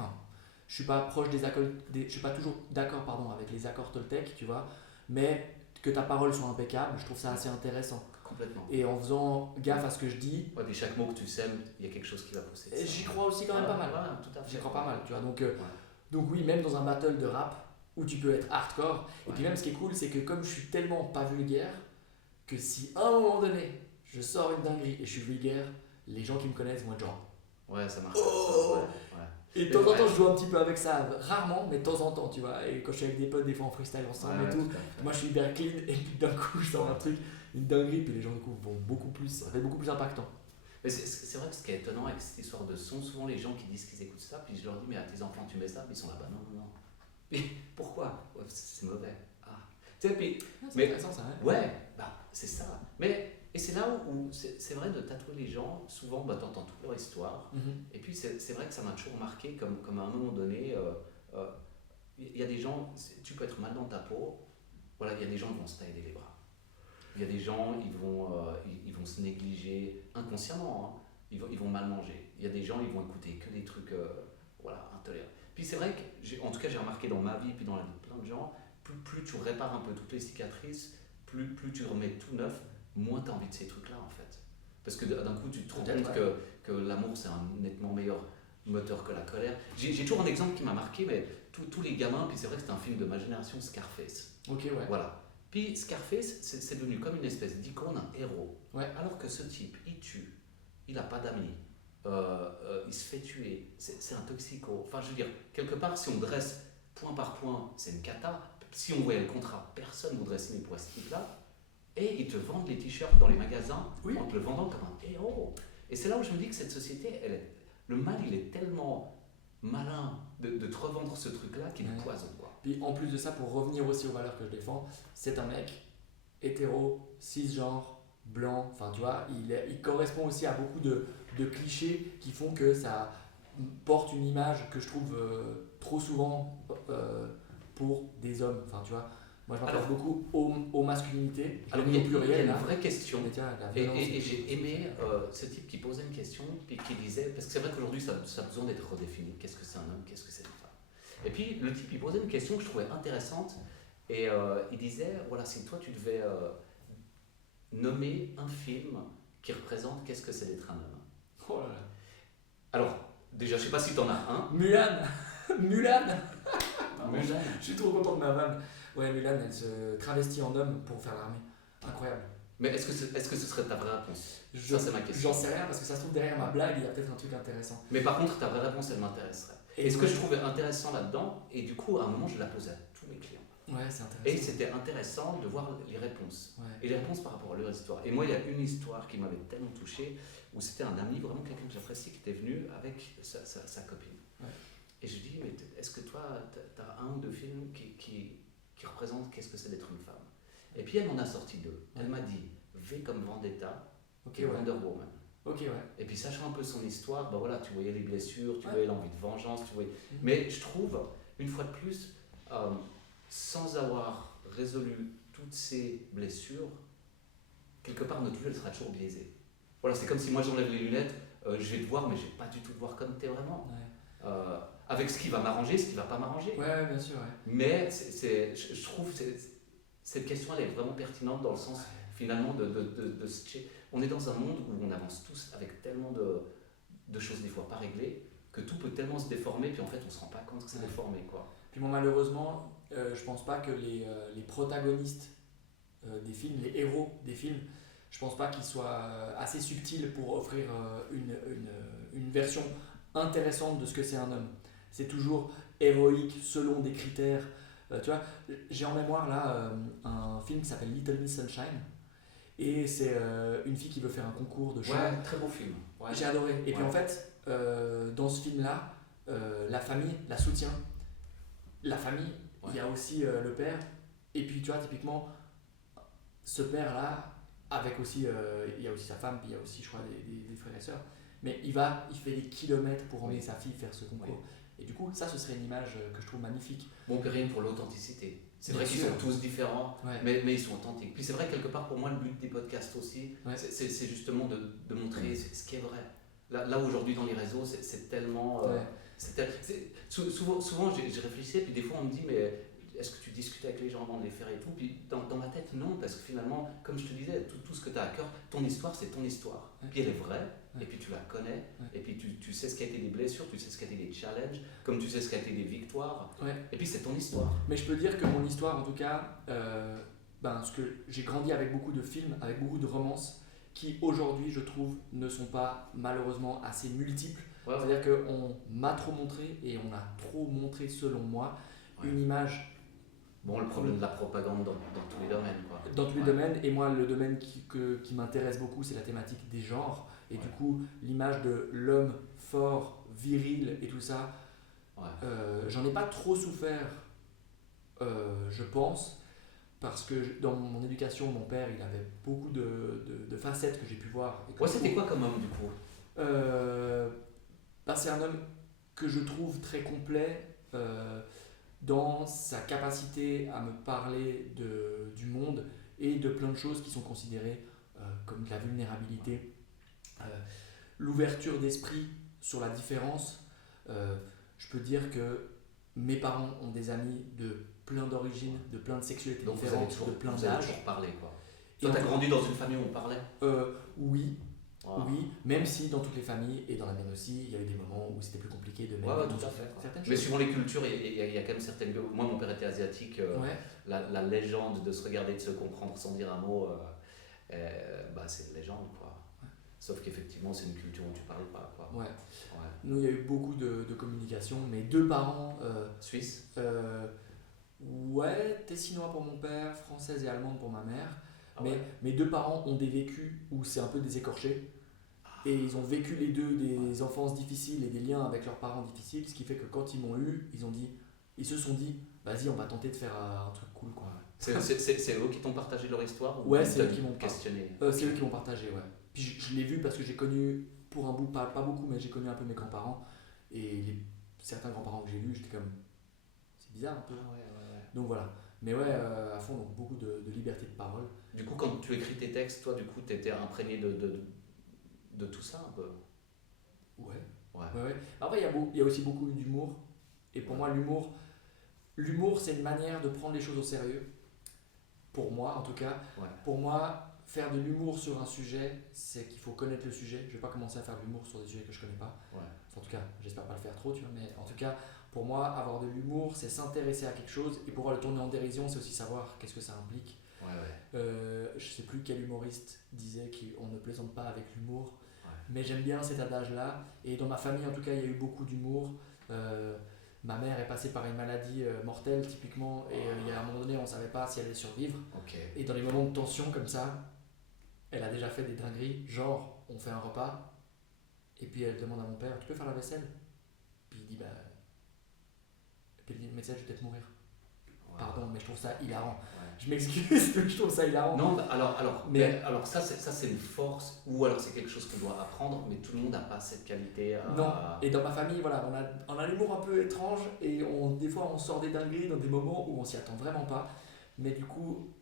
je suis pas proche je suis pas toujours d'accord avec les accords Toltec, tu vois, mais que ta parole soit impeccable, je trouve ça assez intéressant. Complètement. Et en faisant gaffe à ce que je dis. Mais chaque mot que tu sèmes, il y a quelque chose qui va pousser. Et j'y crois aussi quand même pas mal. Tout à fait. J'y crois pas mal, tu vois. Donc oui, même dans un battle de rap où tu peux être hardcore. Et puis même ce qui est cool, c'est que comme je suis tellement pas vulgaire, que si à un moment donné je sors une dinguerie et je suis vulgaire, les gens qui me connaissent vont être genre. Ouais, ça marche. Et de temps en temps, je joue un petit peu avec ça, rarement, mais de temps en temps, tu vois. Et quand je suis avec des potes, des fois on freestyle ensemble et tout, moi je suis hyper clean, et puis d'un coup, je sors un truc, une dinguerie, puis les gens du coup vont beaucoup plus, ça fait beaucoup plus impactant. Mais c'est vrai que ce qui est étonnant avec cette histoire de son, souvent les gens qui disent qu'ils écoutent ça, puis je leur dis mais à tes enfants tu mets ça, puis ils sont là, bah non. Mais pourquoi? Ouais, c'est mauvais. Ah. Tu sais, puis, c'est intéressant ça. Ouais, bah c'est ça. Et c'est là où c'est vrai de tatouer les gens, souvent bah, t'entends toute leur histoire, et puis c'est vrai que ça m'a toujours marqué comme à un moment donné, il y a des gens, tu peux être mal dans ta peau, voilà, il y a des gens qui vont se tailler les bras. Il y a des gens, ils vont se négliger inconsciemment, hein. Ils vont mal manger. Il y a des gens, ils vont écouter que des trucs voilà, intolérables. Puis c'est vrai que, en tout cas, j'ai remarqué dans ma vie, puis dans la vie de plein de gens, plus tu répares un peu toutes les cicatrices, plus tu remets tout neuf, moins tu as envie de ces trucs-là, en fait. Parce que d'un coup, tu te rends compte que l'amour, c'est un nettement meilleur moteur que la colère. J'ai toujours un exemple qui m'a marqué, mais tous les gamins, puis c'est vrai que c'est un film de ma génération, Scarface. Ok, ouais. Voilà. Puis Scarface, c'est devenu comme une espèce d'icône, un héros. Ouais. Alors que ce type, il tue, il n'a pas d'amis, il se fait tuer, c'est un toxico. Enfin, je veux dire, quelque part, si on dresse point par point, c'est une cata. Si on voyait le contrat, personne ne voudrait signer pour ce type-là. Et ils te vendent les t-shirts dans les magasins en te le vendant comme un héros. Et c'est là où je me dis que cette société, le mal, il est tellement malin de te revendre ce truc-là qu'il est poison. Puis en plus de ça, pour revenir aussi aux valeurs que je défends, c'est un mec hétéro, cisgenre, blanc, enfin tu vois, il correspond aussi à beaucoup de clichés qui font que ça porte une image que je trouve trop souvent pour des hommes, enfin tu vois. Moi je m'intéresse beaucoup aux masculinités. Alors il y a une vraie question, et j'ai aimé ce type qui posait une question, puis qui disait, parce que c'est vrai qu'aujourd'hui ça a besoin d'être redéfini, qu'est-ce que c'est un homme, qu'est-ce que c'est une femme. Et puis le type il posait une question que je trouvais intéressante, et il disait, voilà, si toi tu devais nommer un film qui représente qu'est-ce que c'est d'être un homme. Oh là là. Alors, déjà je sais pas si t'en as un. Mulan. Mulan. Mulan. Je suis trop content de ma vanne. Ouais, Mulan, elle se travestit en homme pour faire l'armée. Incroyable. Mais est-ce que ce serait ta vraie réponse? Ça, c'est ma question. J'en sais rien parce que ça se trouve derrière ma blague, il y a peut-être un truc intéressant. Mais par contre, ta vraie réponse, elle m'intéresserait. Et ce que je trouvais intéressant là-dedans, et du coup, à un moment, je la posais à tous mes clients. Ouais, c'est intéressant. Et c'était intéressant de voir les réponses. Ouais. Et les réponses par rapport à leur histoire. Et moi, il y a une histoire qui m'avait tellement touché, où c'était un ami, vraiment quelqu'un que j'apprécie, qui était venu avec sa copine. Ouais. Et je lui dis, mais est-ce que toi, tu as un ou deux films qui représentent qu'est-ce que c'est d'être une femme? Et puis elle m'en a sorti deux. Elle m'a dit V comme Vendetta et Wonder Woman. Ok, ouais. Et puis sachant un peu son histoire, bah voilà, tu voyais les blessures, tu voyais l'envie de vengeance, tu voyais... Mais je trouve, une fois de plus, sans avoir résolu toutes ces blessures, quelque part notre vue elle sera toujours biaisée. Voilà, c'est comme si moi j'enlève les lunettes, je vais te voir, mais je vais pas du tout te voir comme tu es vraiment. Ouais. Avec ce qui va m'arranger, ce qui va pas m'arranger. Ouais, bien sûr. Ouais. Mais je trouve cette question elle est vraiment pertinente dans le sens finalement de on est dans un monde où on avance tous avec tellement de choses des fois pas réglées que tout peut tellement se déformer puis en fait on se rend pas compte que c'est déformé quoi. Puis bon, malheureusement je pense pas que les protagonistes des films, les héros des films, je pense pas qu'ils soient assez subtils pour offrir une version intéressante de ce que c'est un homme. C'est toujours héroïque selon des critères. Tu vois, j'ai en mémoire là un film qui s'appelle Little Miss Sunshine et c'est une fille qui veut faire un concours de chant. Ouais, très beau film. Ouais. J'ai adoré. Et puis en fait, dans ce film là, la famille la soutient. La famille, il y a aussi le père. Et puis tu vois, typiquement, ce père là, avec aussi, il y a aussi sa femme, puis il y a aussi, je crois, des frères et sœurs. Mais il fait des kilomètres pour emmener sa fille faire ce concours. Oui. Et du coup, ça, ce serait une image que je trouve magnifique. Bon, puis rien pour l'authenticité. C'est vrai qu'ils sont tous différents, mais ils sont authentiques. Puis c'est vrai, quelque part, pour moi, le but des podcasts aussi, c'est justement de montrer ce qui est vrai. Là aujourd'hui, dans les réseaux, c'est tellement... souvent, j'ai réfléchi, puis des fois, on me dit, mais est-ce que tu discutes avec les gens avant de les faire et tout? Puis dans ma tête, non, parce que finalement, comme je te disais, tout ce que tu as à cœur, ton histoire, c'est ton histoire. Puis elle est vraie. Et puis tu la connais, et puis tu sais ce qu'a été des blessures, tu sais ce qu'a été des challenges, comme tu sais ce qu'a été des victoires, et puis c'est ton histoire. Mais je peux dire que mon histoire, en tout cas, ce que j'ai grandi avec beaucoup de films, avec beaucoup de romances, qui aujourd'hui, je trouve, ne sont pas malheureusement assez multiples. C'est-à-dire qu'on m'a trop montré, et on a trop montré, selon moi, une image... Bon, le problème de la propagande dans tous les domaines, quoi. Dans tous les domaines, et moi, le domaine qui m'intéresse beaucoup, c'est la thématique des genres. Et du coup, l'image de l'homme fort, viril et tout ça, j'en ai pas trop souffert, je pense, parce que dans mon éducation, mon père, il avait beaucoup de facettes que j'ai pu voir. C'était quoi comme homme du coup? C'est un homme que je trouve très complet dans sa capacité à me parler du monde et de plein de choses qui sont considérées comme de la vulnérabilité, l'ouverture d'esprit sur la différence. Je peux dire que mes parents ont des amis de plein d'origines, de plein de sexualités différentes, de plein d'âges. Vous avez toujours parlé quoi. Toi, t'as grandi dans une famille où on parlait? Oui. Oui, même si dans toutes les familles et dans la mienne aussi, il y a eu des moments où c'était plus compliqué de mettre tout à fait. Mais suivant les cultures, il y a quand même certaines. Moi, mon père était asiatique. La légende de se regarder, de se comprendre sans dire un mot, c'est une légende quoi. Sauf qu'effectivement, c'est une culture où tu parles pas quoi. Nous, il y a eu beaucoup de communication. Mes deux parents. Suisses. Tessinois pour mon père, française et allemande pour ma mère. Mais mes deux parents ont des vécus où c'est un peu des écorchés. Et ils ont vécu les deux des enfances difficiles et des liens avec leurs parents difficiles, ce qui fait que quand ils m'ont eu, ils se sont dit, vas-y, on va tenter de faire un truc cool quoi. C'est eux qui t'ont partagé leur histoire ou c'est eux qui m'ont questionné. C'est eux qui m'ont partagé, Puis je l'ai vu parce que j'ai connu, pour un bout, pas beaucoup, mais j'ai connu un peu mes grands-parents. Et certains grands-parents que j'ai vus, j'étais comme, c'est bizarre un peu. Donc voilà. Mais à fond, donc beaucoup de liberté de parole. Du coup, quand tu écris tes textes, toi, du coup, t'étais imprégné de tout ça un peu? Ouais. Après, il y a aussi beaucoup d'humour. Et pour moi, l'humour, c'est une manière de prendre les choses au sérieux. Pour moi, en tout cas. Pour moi, faire de l'humour sur un sujet, c'est qu'il faut connaître le sujet. Je vais pas commencer à faire de l'humour sur des sujets que je connais pas. En tout cas, j'espère pas le faire trop, tu vois. Mais en tout cas, pour moi, avoir de l'humour, c'est s'intéresser à quelque chose. Et pouvoir le tourner en dérision, c'est aussi savoir qu'est-ce que ça implique. Je sais plus quel humoriste disait qu'on ne plaisante pas avec l'humour. Mais j'aime bien cet adage-là. Et dans ma famille, en tout cas, il y a eu beaucoup d'humour. Ma mère est passée par une maladie mortelle, typiquement. Et il y a un moment donné, on ne savait pas si elle allait survivre. Et dans les moments de tension comme ça, elle a déjà fait des dingueries. Genre, on fait un repas. Et puis elle demande à mon père, tu peux faire la vaisselle? Puis il dit, puis le médecin, je vais peut-être mourir. Pardon, mais je trouve ça hilarant. Je m'excuse, mais je trouve ça hilarant. Non, alors ça c'est une force, ou alors c'est quelque chose qu'on doit apprendre, mais tout le monde n'a pas cette qualité. Non, et dans ma famille, on a l'humour un peu étrange, et des fois on sort des dingueries dans des moments où on s'y attend vraiment pas. Mais du coup,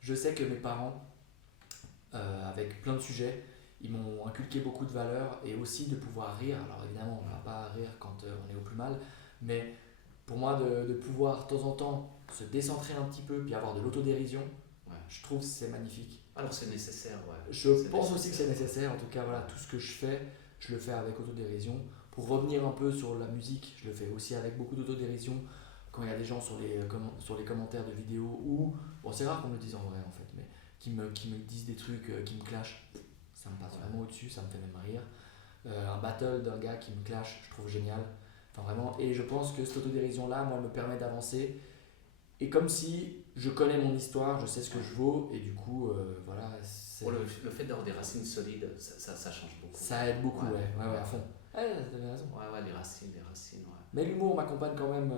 je sais que mes parents, avec plein de sujets, ils m'ont inculqué beaucoup de valeurs, et aussi de pouvoir rire. Alors évidemment, on ne va pas rire quand on est au plus mal, mais pour moi, de pouvoir de temps en temps se décentrer un petit peu puis avoir de l'autodérision, je trouve que c'est magnifique. Alors c'est nécessaire, Je pense aussi que c'est nécessaire. En tout cas, tout ce que je fais, je le fais avec autodérision. Pour revenir un peu sur la musique, je le fais aussi avec beaucoup d'autodérision. Quand il y a des gens sur les commentaires de vidéos ou, c'est rare qu'on me le dise en vrai en fait, mais qui me disent des trucs qui me clashent, ça me passe vraiment au-dessus, ça me fait même rire. Un battle d'un gars qui me clash, je trouve génial. Enfin, vraiment, et je pense que cette autodérision-là, moi, me permet d'avancer. Et comme si je connais mon histoire, je sais ce que je vaux, et du coup, le fait d'avoir des racines solides, ça change beaucoup. Ça aide beaucoup, à fond. T'avais raison. Les racines, Mais l'humour m'accompagne quand même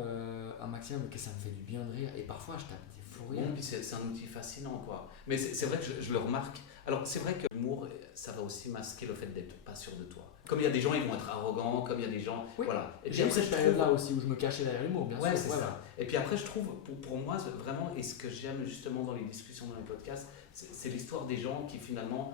un maximum, et que ça me fait du bien de rire. Et parfois, je tape des fous rires. Puis c'est un outil fascinant, quoi. Mais c'est vrai que je le remarque. Alors, c'est vrai que l'humour, ça va aussi masquer le fait d'être pas sûr de toi. Comme il y a des gens, ils vont être arrogants, comme il y a des gens. Voilà. Et puis après, cette période-là aussi où je me cachais derrière l'humour, bien sûr. C'est ça. Et puis après, je trouve, pour moi, vraiment, et ce que j'aime justement dans les discussions, dans les podcasts, c'est l'histoire des gens qui finalement,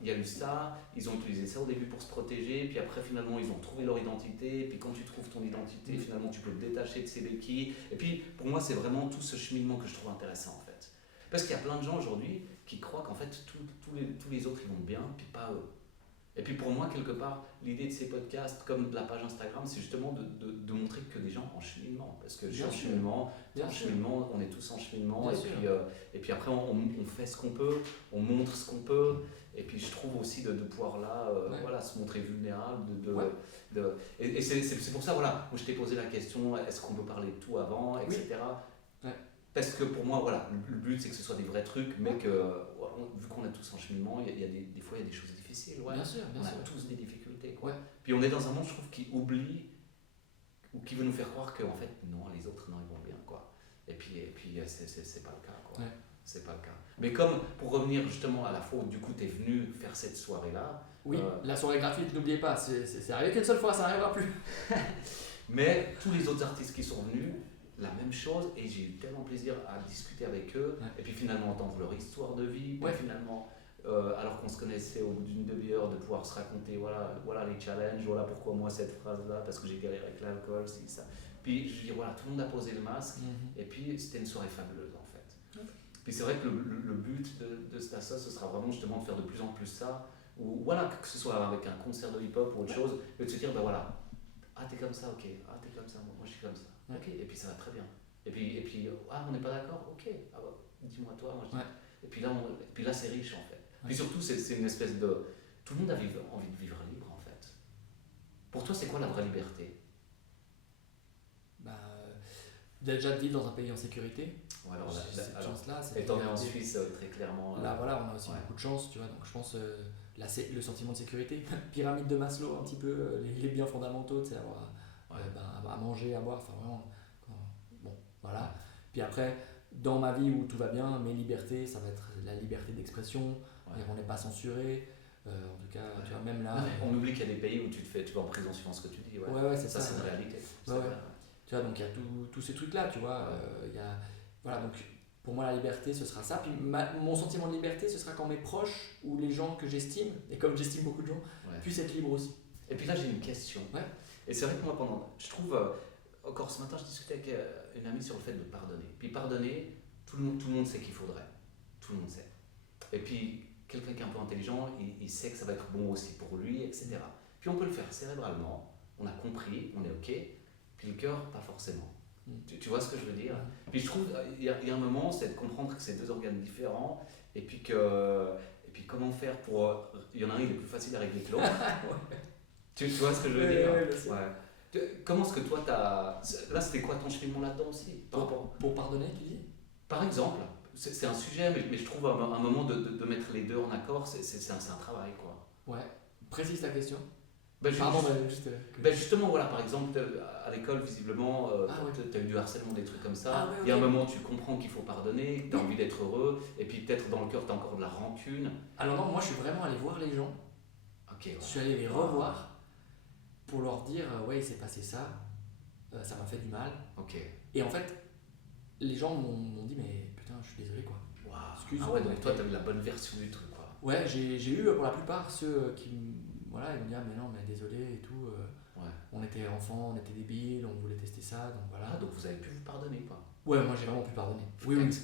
il y a eu ça, ils ont utilisé ça au début pour se protéger, puis après, finalement, ils ont trouvé leur identité, et puis quand tu trouves ton identité, finalement, tu peux te détacher de ces béquilles. Et puis, pour moi, c'est vraiment tout ce cheminement que je trouve intéressant, en fait. Parce qu'il y a plein de gens aujourd'hui qui croient qu'en fait, tous les autres, ils vont bien, puis pas eux. Et puis pour moi, quelque part, l'idée de ces podcasts, comme de la page Instagram, c'est justement de montrer que des gens en cheminement. Parce que je suis en cheminement, on est tous en cheminement. Et puis après, on fait ce qu'on peut, on montre ce qu'on peut. Et puis je trouve aussi de pouvoir là, se montrer vulnérable. Et c'est pour ça, moi je t'ai posé la question, est-ce qu'on peut parler de tout avant, etc. Parce que pour moi, le but c'est que ce soit des vrais trucs, mais que vu qu'on est tous en cheminement, des fois il y a des choses difficiles. difficile, ouais. Bien sûr. On a tous des difficultés, quoi. Ouais. Puis on est dans un monde, je trouve, qui oublie ou qui veut nous faire croire qu'en fait, non, les autres, non, ils vont bien, quoi. Et puis c'est pas le cas, quoi. Ouais. C'est pas le cas. Mais comme, pour revenir justement à la fois où du coup tu es venu faire cette soirée-là. Oui, la soirée gratuite, n'oubliez pas, c'est arrivé qu'une seule fois, ça n'arrivera plus. Mais tous les autres artistes qui sont venus, la même chose, et j'ai eu tellement plaisir à discuter avec eux, et puis finalement entendre leur histoire de vie, puis finalement, alors qu'on se connaissait au bout d'une demi-heure, de pouvoir se raconter, voilà les challenges, voilà pourquoi moi cette phrase-là, parce que j'ai galéré avec l'alcool, c'est ça. Puis je dis, voilà, tout le monde a posé le masque, et puis c'était une soirée fabuleuse en fait. Puis c'est vrai que le but de cette asso, ce sera vraiment justement de faire de plus en plus ça, ou voilà, que ce soit avec un concert de hip-hop ou autre chose, et de se dire, ben voilà, ah t'es comme ça, ok, ah t'es comme ça, moi je suis comme ça, ok, et puis ça va très bien. Et puis ah on n'est pas d'accord, ok, ah bah, dis-moi toi, moi je dis. Et puis là c'est riche en fait. Puis surtout c'est une espèce de, tout le monde a envie de vivre libre en fait. Pour toi c'est quoi la vraie liberté? Déjà de vivre dans un pays en sécurité. Ouais, alors, cette chance-là, étant né en Suisse, très clairement. Là voilà, on a aussi beaucoup de chance, tu vois, donc je pense le sentiment de sécurité, pyramide de Maslow un petit peu, les biens fondamentaux, tu sais, avoir à manger, à boire, enfin vraiment, bon, voilà. Puis après, dans ma vie où tout va bien, mes libertés, ça va être la liberté d'expression, on n'est pas censuré, en tout cas, tu vois, même là. On oublie qu'il y a des pays où tu vas en prison suivant ce que tu dis, c'est ça. C'est une réalité. Tu vois, donc il y a tous ces trucs-là, tu vois, voilà, donc pour moi la liberté ce sera ça, puis mon sentiment de liberté ce sera quand mes proches ou les gens que j'estime, et comme j'estime beaucoup de gens, puissent être libres aussi. Et puis là j'ai une question, et c'est vrai que moi je trouve, encore ce matin je discutais avec une amie sur le fait de pardonner, puis pardonner, tout le monde sait qu'il faudrait, tout le monde sait, et puis quelqu'un qui est un peu intelligent, il sait que ça va être bon aussi pour lui, etc. Puis on peut le faire cérébralement, on a compris, on est ok, puis le cœur pas forcément. Tu vois ce que je veux dire? Puis je trouve il y a un moment, c'est de comprendre que c'est deux organes différents, et puis comment faire pour, il y en a un il est plus facile à régler que l'autre. tu vois ce que je veux dire? Comment est-ce que toi là c'était quoi ton cheminement là-dedans aussi? Pour pardonner, tu dis? Par exemple, c'est un sujet, mais je trouve un moment de mettre les deux en accord, c'est un travail quoi. Ouais, précise ta question. Justement, voilà, par exemple, à l'école, visiblement, tu as eu du harcèlement, des trucs comme ça. Il y a un moment, tu comprends qu'il faut pardonner, tu as envie d'être heureux, et puis peut-être dans le cœur, tu as encore de la rancune. Alors non, moi je suis vraiment allé voir les gens. Je suis allé les revoir pour leur dire, il s'est passé ça, ça m'a fait du mal. Et en fait, les gens m'ont dit, mais putain, je suis désolé quoi. Excuse-moi. Donc toi, tu as eu la bonne version du truc quoi. Ouais, j'ai eu pour la plupart ceux qui ils me disent mais non mais désolé et tout, on était enfants, on était débiles, on voulait tester ça, donc voilà. Donc vous avez pu vous pardonner quoi. Ouais, moi j'ai vraiment pu pardonner.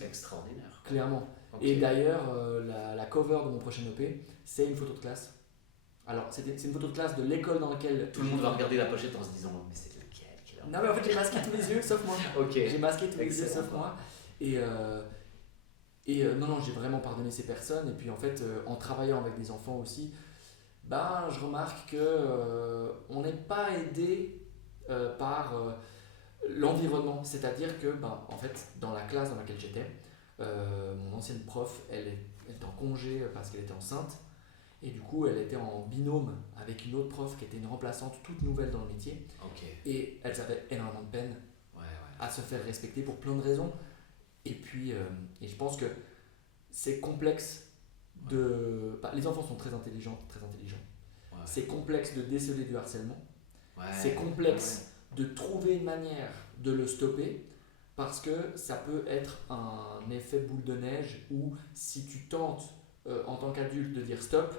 Extraordinaire. Clairement. Et d'ailleurs la cover de mon prochain EP, c'est une photo de classe. Alors c'est une photo de classe de l'école dans laquelle tout le monde va regarder la pochette en se disant mais c'est lequel. Non mais en fait j'ai masqué tous les yeux sauf moi. J'ai masqué tous les yeux sauf moi. Et non, j'ai vraiment pardonné ces personnes. Et puis en fait, en travaillant avec des enfants aussi, je remarque qu'on n'est pas aidé par l'environnement. C'est-à-dire que, en fait, dans la classe dans laquelle j'étais, mon ancienne prof, elle était en congé parce qu'elle était enceinte. Et du coup, elle était en binôme avec une autre prof qui était une remplaçante toute nouvelle dans le métier. Et elle avait énormément de peine à se faire respecter pour plein de raisons. Et puis, et je pense que c'est complexe les enfants sont très intelligents. C'est complexe de déceler du harcèlement. C'est complexe de trouver une manière de le stopper parce que ça peut être un effet boule de neige où si tu tentes en tant qu'adulte de dire stop,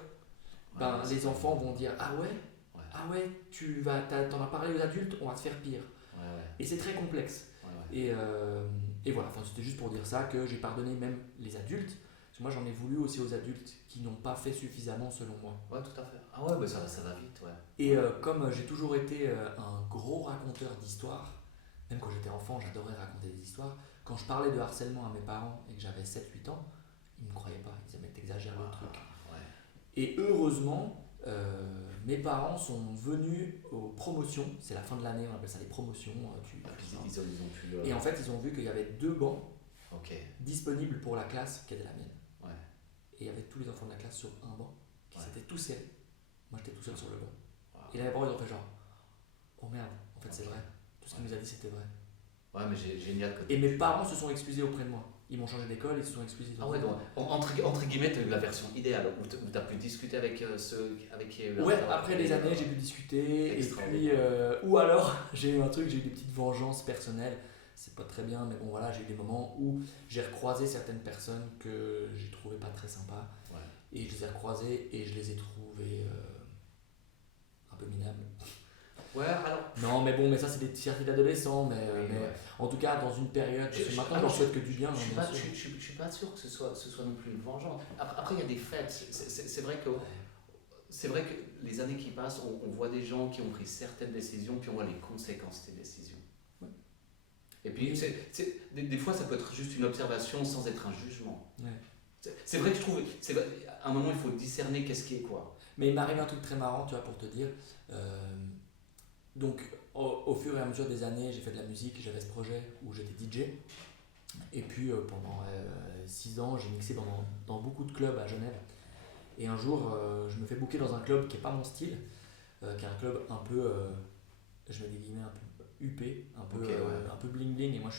les enfants vont dire ah ouais, t'en as parlé aux adultes, on va te faire pire. Et c'est très complexe. Et voilà, c'était juste pour dire ça, que j'ai pardonné même les adultes. Parce que moi j'en ai voulu aussi aux adultes qui n'ont pas fait suffisamment selon moi. Ouais, tout à fait. Ah ouais, ça va vite, Et comme j'ai toujours été un gros raconteur d'histoires, même quand j'étais enfant, j'adorais raconter des histoires. Quand je parlais de harcèlement à mes parents et que j'avais 7-8 ans, ils ne me croyaient pas, ils disaient mais t'exagères le truc. Et heureusement, mes parents sont venus aux promotions, c'est la fin de l'année, on appelle ça les promotions. Et en fait, ils ont vu qu'il y avait 2 bancs disponibles pour la classe qui était la mienne. Et il y avait tous les enfants de la classe sur un banc. qui s'étaient tous serrés. Moi j'étais tout seul sur le banc. Et là mes parents ils ont fait genre, oh merde, en fait c'est vrai. Tout ce qu'il nous a dit c'était vrai. Ouais, mais génial. Et mes parents se sont excusés auprès de moi. Ils m'ont changé d'école, ils se sont excusés. Ah ouais, donc entre guillemets, tu as eu la version idéale où tu as pu discuter avec ceux avec qui il y a eu. Ouais, après des années, j'ai pu discuter. Et puis, ou alors, j'ai eu un truc, j'ai eu des petites vengeances personnelles. C'est pas très bien, mais bon voilà, j'ai eu des moments où j'ai recroisé certaines personnes que j'ai trouvées pas très sympas. Ouais. Et je les ai recroisées et je les ai trouvées un peu minables. Ouais, alors. Non, mais bon, mais ça c'est des fiertés d'adolescents, mais en tout cas dans une période. Maintenant, j'en souhaite que du bien. Je suis pas sûr que ce soit non plus une vengeance. Après, il y a des faits. C'est vrai que. C'est vrai que les années qui passent, on voit des gens qui ont pris certaines décisions, puis on voit les conséquences de ces décisions. Ouais. Et puis, des fois, ça peut être juste une observation sans être un jugement. Ouais. C'est vrai que je trouve. À un moment, il faut discerner qu'est-ce qui est quoi. Mais il m'arrive un truc très marrant, tu vois, pour te dire. Donc, au fur et à mesure des années, j'ai fait de la musique, j'avais ce projet où j'étais DJ. Et puis, pendant 6 ans, j'ai mixé dans beaucoup de clubs à Genève. Et un jour, je me fais booker dans un club qui n'est pas mon style, qui est un club un peu, je mets des guillemets, un peu huppé, un peu bling bling. Et moi,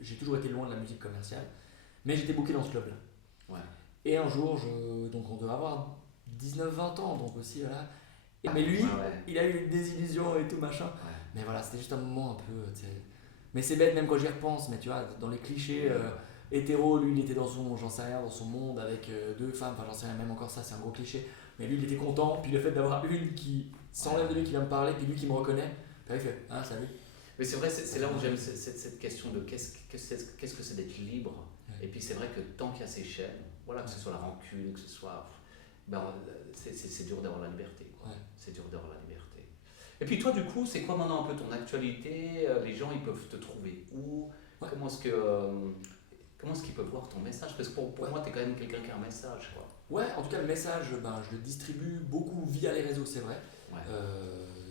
j'ai toujours été loin de la musique commerciale. Mais j'étais booké dans ce club-là. Ouais. Et un jour, donc on devait avoir 19-20 ans, donc aussi, voilà. Mais lui, il a eu des illusions et tout machin. Ouais. Mais voilà, c'était juste un moment un peu. Mais c'est bête, même quand j'y repense. Mais tu vois, dans les clichés hétéro, lui, il était dans son, j'en sais rien, dans son monde avec 2 femmes. Enfin, j'en sais rien, même encore ça, c'est un gros cliché. Mais lui, il était content. Puis le fait d'avoir une qui s'enlève de lui, qui vient me parler, puis lui qui me reconnaît. Puis il fait, ah, salut. Mais c'est vrai, c'est là où j'aime cette question de qu'est-ce que c'est d'être libre. Ouais. Et puis c'est vrai que tant qu'il y a ces chaînes, voilà, que ce soit la rancune, que ce soit. C'est dur d'avoir la liberté. Quoi. Ouais. C'est dur d'avoir la liberté. Et puis toi, du coup, c'est quoi maintenant un peu ton actualité? Les gens, ils peuvent te trouver où? Ouais. Comment est-ce qu'ils peuvent voir ton message? Parce que pour moi, tu es quand même quelqu'un qui a un message. Quoi. Ouais, en tout cas, le message, je le distribue beaucoup via les réseaux, c'est vrai. Ouais.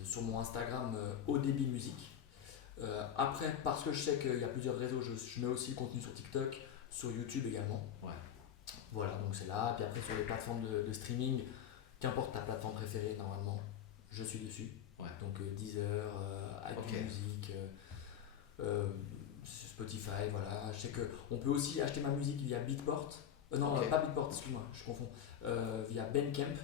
Sur mon Instagram, Haut Débit Musique. Après, parce que je sais qu'il y a plusieurs réseaux, je mets aussi le contenu sur TikTok, sur YouTube également. Ouais. Voilà, donc c'est là. Puis après, sur les plateformes de streaming, qu'importe ta plateforme préférée, normalement, je suis dessus. Ouais. Donc Deezer, Apple Music, Spotify, voilà. Je sais qu'on peut aussi acheter ma musique via Beatport. Pas Beatport, excuse-moi, je confonds. Via Bandcamp,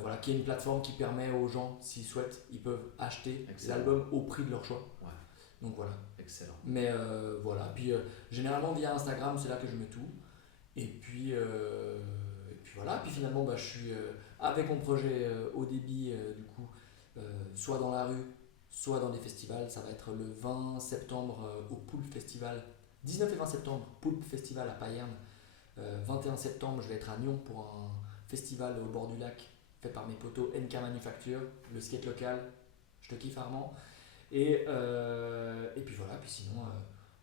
voilà, qui est une plateforme qui permet aux gens, s'ils souhaitent, ils peuvent acheter l'album au prix de leur choix. Ouais. Donc voilà. Excellent. Mais voilà, puis généralement via Instagram, c'est là que je mets tout. Et puis voilà, puis finalement je suis avec mon projet Haut Débit, du coup, soit dans la rue, soit dans des festivals. Ça va être le 20 septembre au Poulpe Festival, 19 et 20 septembre, Poulpe Festival à Payerne. 21 septembre, je vais être à Nyon pour un festival au bord du lac fait par mes potos NK Manufacture, le skate local, je te kiffe Armand. Et puis voilà, puis sinon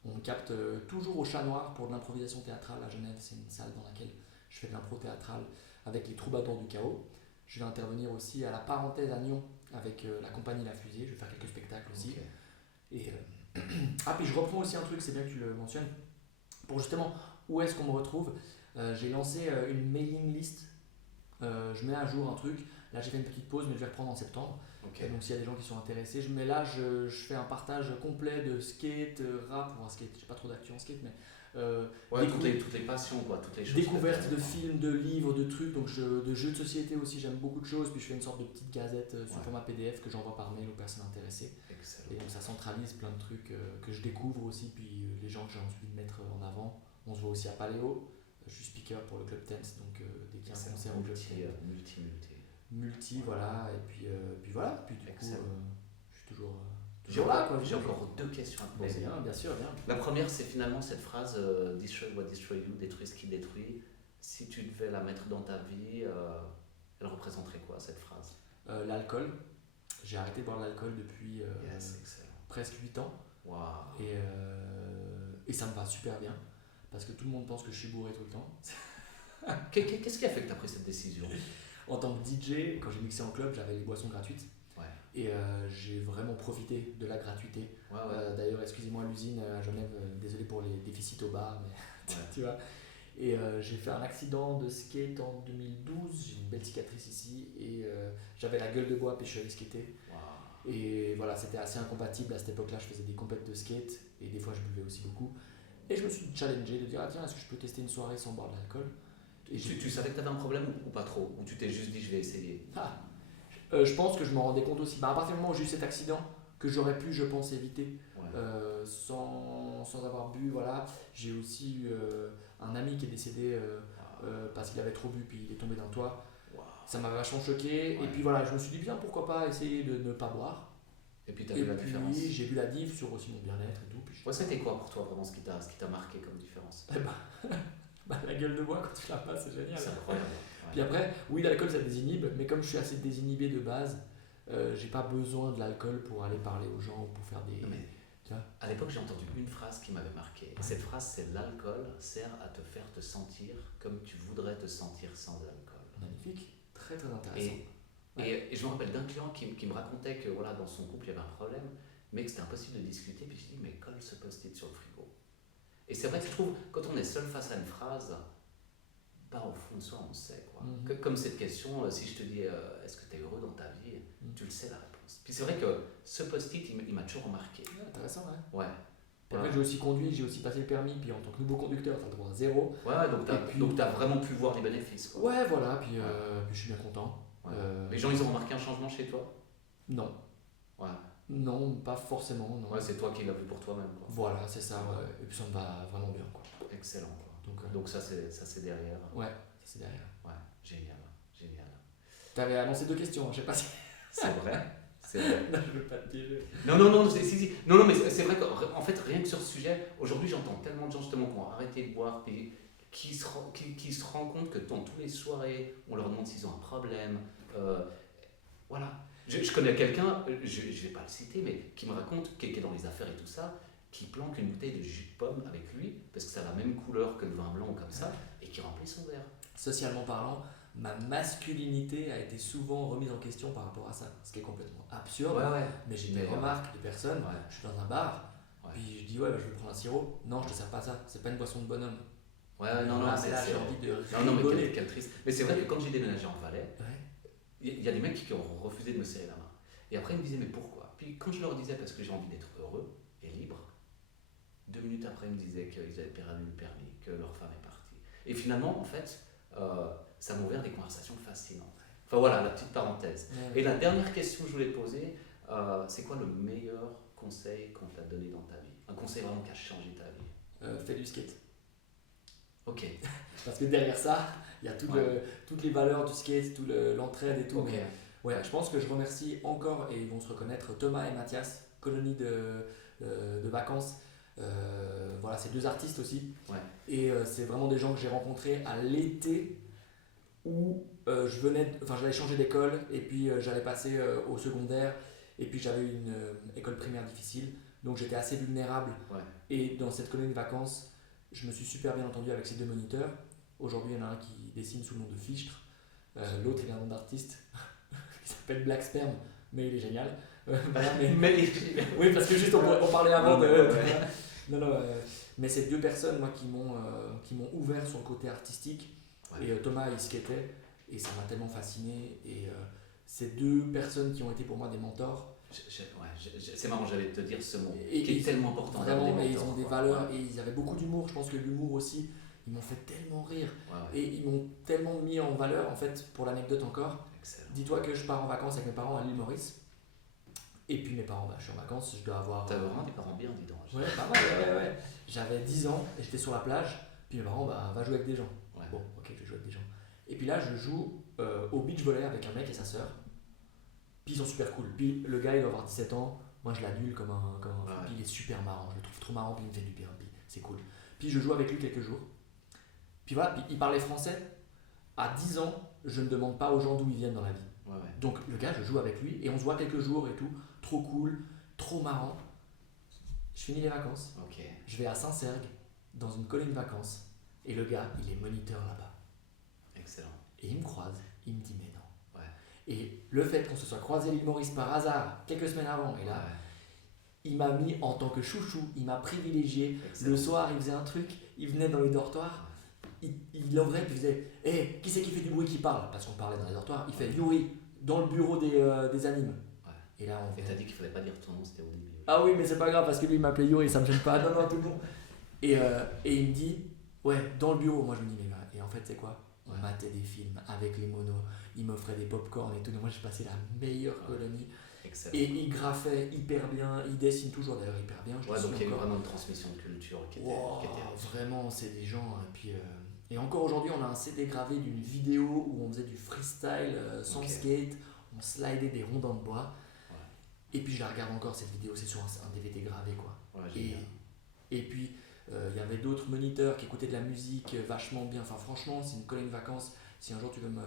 on me capte toujours au Chat Noir pour de l'improvisation théâtrale à Genève. C'est une salle dans laquelle je fais de l'impro théâtrale avec les Troubadours du Chaos. Je vais intervenir aussi à la Parenthèse à Nyon avec la compagnie La Fusée. Je vais faire quelques spectacles aussi. Okay. Et puis je reprends aussi un truc, c'est bien que tu le mentionnes, pour justement où est-ce qu'on me retrouve. J'ai lancé une mailing list. Je mets à jour un truc. Là j'ai fait une petite pause, mais je vais reprendre en septembre. Okay. Donc s'il y a des gens qui sont intéressés, je fais un partage complet de skate, rap, enfin skate, j'ai pas trop d'actu en skate, mais toutes les passions, quoi, toutes les choses. Découvertes de films, de livres, de trucs, donc de jeux de société aussi, j'aime beaucoup de choses. Puis je fais une sorte de petite gazette sous format PDF que j'envoie par mail aux personnes intéressées. Excellent. Et donc ça centralise plein de trucs que je découvre aussi, puis les gens que j'ai envie de mettre en avant. On se voit aussi à Paléo. Je suis speaker pour le Club Tense, donc dès qu'il y a un concert au Club Tense. Multi, voilà, et puis voilà, puis du coup, je suis toujours là. J'ai encore 2 questions à te poser. Bien sûr. La première, c'est finalement cette phrase Destroy what destroy you, détruis ce qui détruit. Si tu devais la mettre dans ta vie, elle représenterait quoi cette phrase? L'alcool. J'ai arrêté de boire de l'alcool depuis presque 8 ans. Wow. Et ça me va super bien, parce que tout le monde pense que je suis bourré tout le temps. Qu'est-ce qui a fait que tu as pris cette décision? En tant que DJ, quand j'ai mixé en club, j'avais les boissons gratuites. Ouais. Et j'ai vraiment profité de la gratuité. Ouais. D'ailleurs, excusez-moi l'usine à Genève, désolé pour les déficits au bar, mais tu vois. Et j'ai fait un accident de skate en 2012, j'ai une belle cicatrice ici, et j'avais la gueule de bois, puis je suis allé skater. Wow. Et voilà, c'était assez incompatible. À cette époque-là, je faisais des compètes de skate, et des fois je buvais aussi beaucoup. Et je me suis challengé de dire, ah tiens, est-ce que je peux tester une soirée sans boire de l'alcool? Et tu savais que tu avais un problème ou pas trop? Ou tu t'es juste dit, je vais essayer? Je pense que je m'en rendais compte aussi. À partir du moment où j'ai eu cet accident, que j'aurais pu, je pense, éviter, sans avoir bu, voilà. J'ai aussi eu un ami qui est décédé parce qu'il avait trop bu, puis il est tombé d'un toit. Wow. Ça m'a vachement choqué. Ouais. Et puis voilà, je me suis dit, bien, pourquoi pas essayer de ne pas boire. Et puis tu as vu la différence. J'ai vu la diff sur aussi mon bien-être et tout. Puis c'était quoi pour toi vraiment ce qui t'a marqué comme différence? La gueule de bois quand tu l'as pas, c'est génial. C'est incroyable. Ouais. Puis après, oui, l'alcool ça désinhibe, mais comme je suis assez désinhibé de base, j'ai pas besoin de l'alcool pour aller parler aux gens ou pour faire des. Non, mais à l'époque, j'ai entendu une phrase qui m'avait marqué. Ouais. Cette phrase, c'est: l'alcool sert à te faire te sentir comme tu voudrais te sentir sans alcool. Magnifique, très très intéressant. Et je me rappelle d'un client qui me racontait que voilà, dans son couple il y avait un problème, mais que c'était impossible de discuter. Puis je dis, mais colle ce post-it sur le frigo. Et c'est vrai que je trouve, quand on est seul face à une phrase, bah, au fond de soi, on sait. Quoi. Mm-hmm. Comme cette question, si je te dis, est-ce que tu es heureux dans ta vie, tu le sais la réponse. Puis c'est vrai que ce post-it, il m'a toujours remarqué. Intéressant, ouais. Ouais. Puis après, j'ai aussi conduit, j'ai aussi passé le permis, puis en tant que nouveau conducteur, tu as le droit à 0. Ouais, donc tu as vraiment pu voir les bénéfices. Quoi. Ouais, voilà, puis je suis bien content. Ouais. Les gens, ils ont remarqué un changement chez toi? Non. Ouais. Non, pas forcément. Non. Ouais, c'est toi qui l'as vu pour toi-même. Quoi. Voilà, c'est ça, ouais. Et puis ça me va vraiment bien. Quoi. Excellent. Quoi. Donc ça, c'est derrière. Ouais, ça c'est derrière. Ouais, génial. T'avais annoncé 2 questions, je sais pas si. C'est vrai. C'est vrai. Non, je veux pas te piéger. Non, mais c'est vrai qu'en fait, rien que sur ce sujet, aujourd'hui, j'entends tellement de gens justement qui ont arrêté de boire, puis qui se rendent compte que dans toutes les soirées, on leur demande s'ils ont un problème. Voilà. Je connais quelqu'un, je ne vais pas le citer, mais qui me raconte, qui est dans les affaires et tout ça, qui planque une bouteille de jus de pomme avec lui, parce que ça a la même couleur que le vin blanc ou comme ça, et qui remplit son verre. Socialement parlant, ma masculinité a été souvent remise en question par rapport à ça, ce qui est complètement absurde, mais j'ai des remarques de personnes, je suis dans un bar, puis je dis je vais prendre un sirop, non je te sers pas ça, c'est pas une boisson de bonhomme. Non, mais là j'ai envie de rigoler. Mais quel triste. Mais c'est vrai que quand j'ai déménagé en Valais, il y a des mecs qui ont refusé de me serrer la main. Et après ils me disaient mais pourquoi? Puis quand je leur disais parce que j'ai envie d'être heureux et libre, 2 minutes après ils me disaient qu'ils avaient perdu le permis, que leur femme est partie. Et finalement en fait, ça m'a ouvert des conversations fascinantes. Enfin voilà, la petite parenthèse. Et la dernière question que je voulais te poser, c'est quoi le meilleur conseil qu'on t'a donné dans ta vie? Un conseil vraiment qui a changé ta vie? Fais du skate. Ok. Parce que derrière ça, il y a toutes les valeurs du skate, toute l'entraide et tout. Okay. Mais, je pense que je remercie encore, et ils vont se reconnaître, Thomas et Mathias, colonie de vacances. Voilà, c'est 2 artistes aussi. Ouais. Et c'est vraiment des gens que j'ai rencontrés à l'été où j'allais changer d'école et puis j'allais passer au secondaire et puis j'avais une école primaire difficile. Donc j'étais assez vulnérable. Ouais. Et dans cette colonie de vacances, je me suis super bien entendu avec ces 2 moniteurs. Aujourd'hui, il y en a un qui dessine sous le nom de Fichtre. L'autre, il a un nom d'artiste qui s'appelle Black Sperm, mais il est génial. Oui, parce que juste on parlait avant de... mais c'est 2 personnes moi, qui m'ont ouvert sur le côté artistique. Et Thomas, il skatait et ça m'a tellement fasciné. Et c'est 2 personnes qui ont été pour moi des mentors. C'est marrant, j'allais te dire ce mot qui est tellement important. Vraiment, mais ils ont des valeurs et ils avaient beaucoup d'humour. Je pense que l'humour aussi, ils m'ont fait tellement rire et ils m'ont tellement mis en valeur. En fait, pour l'anecdote encore, dis-toi que je pars en vacances avec mes parents à l'île Maurice. Et puis mes parents, je suis en vacances, je dois avoir... T'as vraiment des parents bien, dis donc. Ouais, pas mal, ouais. J'avais 10 ans et j'étais sur la plage. Puis mes parents, va jouer avec des gens. Ouais. Bon, ok, je vais jouer avec des gens. Et puis là, je joue au beach volley avec un mec et sa sœur. Puis ils sont super cool. Puis le gars, il doit avoir 17 ans. Moi, je l'adule comme un Puis il est super marrant. Je le trouve trop marrant. Puis il me fait du bien. Puis c'est cool. Puis je joue avec lui quelques jours. Puis voilà, puis il parlait français. À 10 ans, je ne demande pas aux gens d'où ils viennent dans la vie. Donc le gars, je joue avec lui et on se voit quelques jours et tout. Trop cool, trop marrant. Je finis les vacances. Je vais à Saint-Sergue, dans une colonie de vacances. Et le gars, il est moniteur là-bas. Excellent. Et il me croise, il me dit mais non. Et le fait qu'on se soit croisé l'île Maurice par hasard, quelques semaines avant, et là, il m'a mis en tant que chouchou, il m'a privilégié. Excellent. Le soir, il faisait un truc, il venait dans les dortoirs. il ouvrait et il faisait hey, qui c'est qui fait du bruit qui parle? Parce qu'on parlait dans les dortoirs. Il fait Yuri, dans le bureau des animes. Ouais. Et là, t'as dit qu'il fallait pas dire ton nom, c'était au début. Ah oui, mais c'est pas grave parce que lui il m'appelait Yuri, ça me gêne pas. Non, tout le monde. Et il me dit ouais, dans le bureau. Moi je me dis mais et en fait c'est quoi? On matait des films avec les monos, il m'offrait des pop-corn et tout. Donc moi j'ai passé la meilleure colonie. Excellent. Et il graffait hyper bien, il dessine toujours d'ailleurs hyper bien. Donc il y a eu vraiment une transmission de culture qui était vraiment, c'est des gens. Et puis et encore aujourd'hui, on a un CD gravé d'une vidéo où on faisait du freestyle sans skate, on slidait des rondins de bois. Ouais. Et puis je la regarde encore cette vidéo, c'est sur un DVD gravé quoi. Ouais, et puis il y avait d'autres moniteurs qui écoutaient de la musique vachement bien. Enfin franchement, c'est une colonie de vacances. Si un jour tu veux me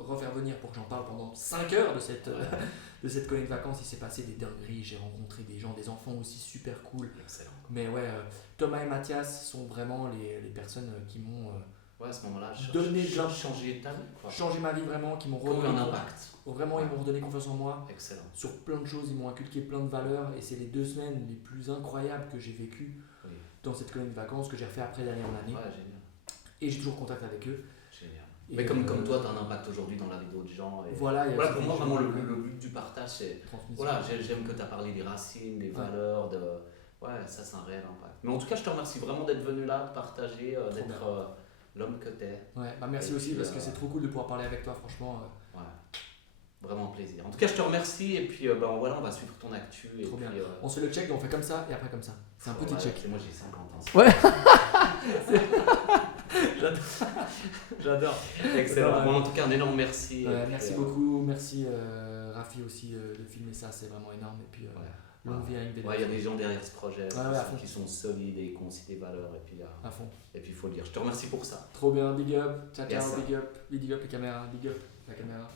refaire venir pour que j'en parle pendant 5 heures de cette colonie de vacances, il s'est passé des dingueries, j'ai rencontré des gens, des enfants aussi super cool. Excellent. Mais ouais, Thomas et Mathias sont vraiment les personnes qui m'ont à ce moment-là, changé ma vie vraiment, qui m'ont redonné un impact. Vraiment, ils m'ont redonné confiance en moi. Excellent. Sur plein de choses, ils m'ont inculqué plein de valeurs et c'est les 2 semaines les plus incroyables que j'ai vécues dans cette colonie de vacances que j'ai refait après d'année en année. Ouais, génial. Et j'ai toujours contact avec eux. Génial. Mais comme toi, tu as un impact aujourd'hui dans la vie d'autres gens. Et voilà pour moi, vraiment, le but du partage, c'est. Voilà, j'aime que tu as parlé des racines, des valeurs. Ça, c'est un réel impact. Mais en tout cas, je te remercie vraiment d'être venu là, de partager, d'être l'homme que tu es. Ouais, merci aussi parce que c'est trop cool de pouvoir parler avec toi, franchement. Ouais, vraiment un plaisir. En tout cas, je te remercie et puis on va suivre ton actu. Trop bien. On se fait le check, on fait comme ça et après comme ça. C'est un petit check. Moi, j'ai 50 ans. Ouais. J'adore. Excellent. Bon, en tout cas, un énorme merci. Merci beaucoup. Merci Rafi aussi de filmer ça, c'est vraiment énorme. Et puis, longue vie à une vidéo. Il y a des gens derrière ce projet qui sont solides et qui ont aussi des valeurs. Et puis, à fond. Et puis, il faut le dire. Je te remercie pour ça. Trop bien. Big up. Ciao, big up. Big up les caméras. Big up la caméra.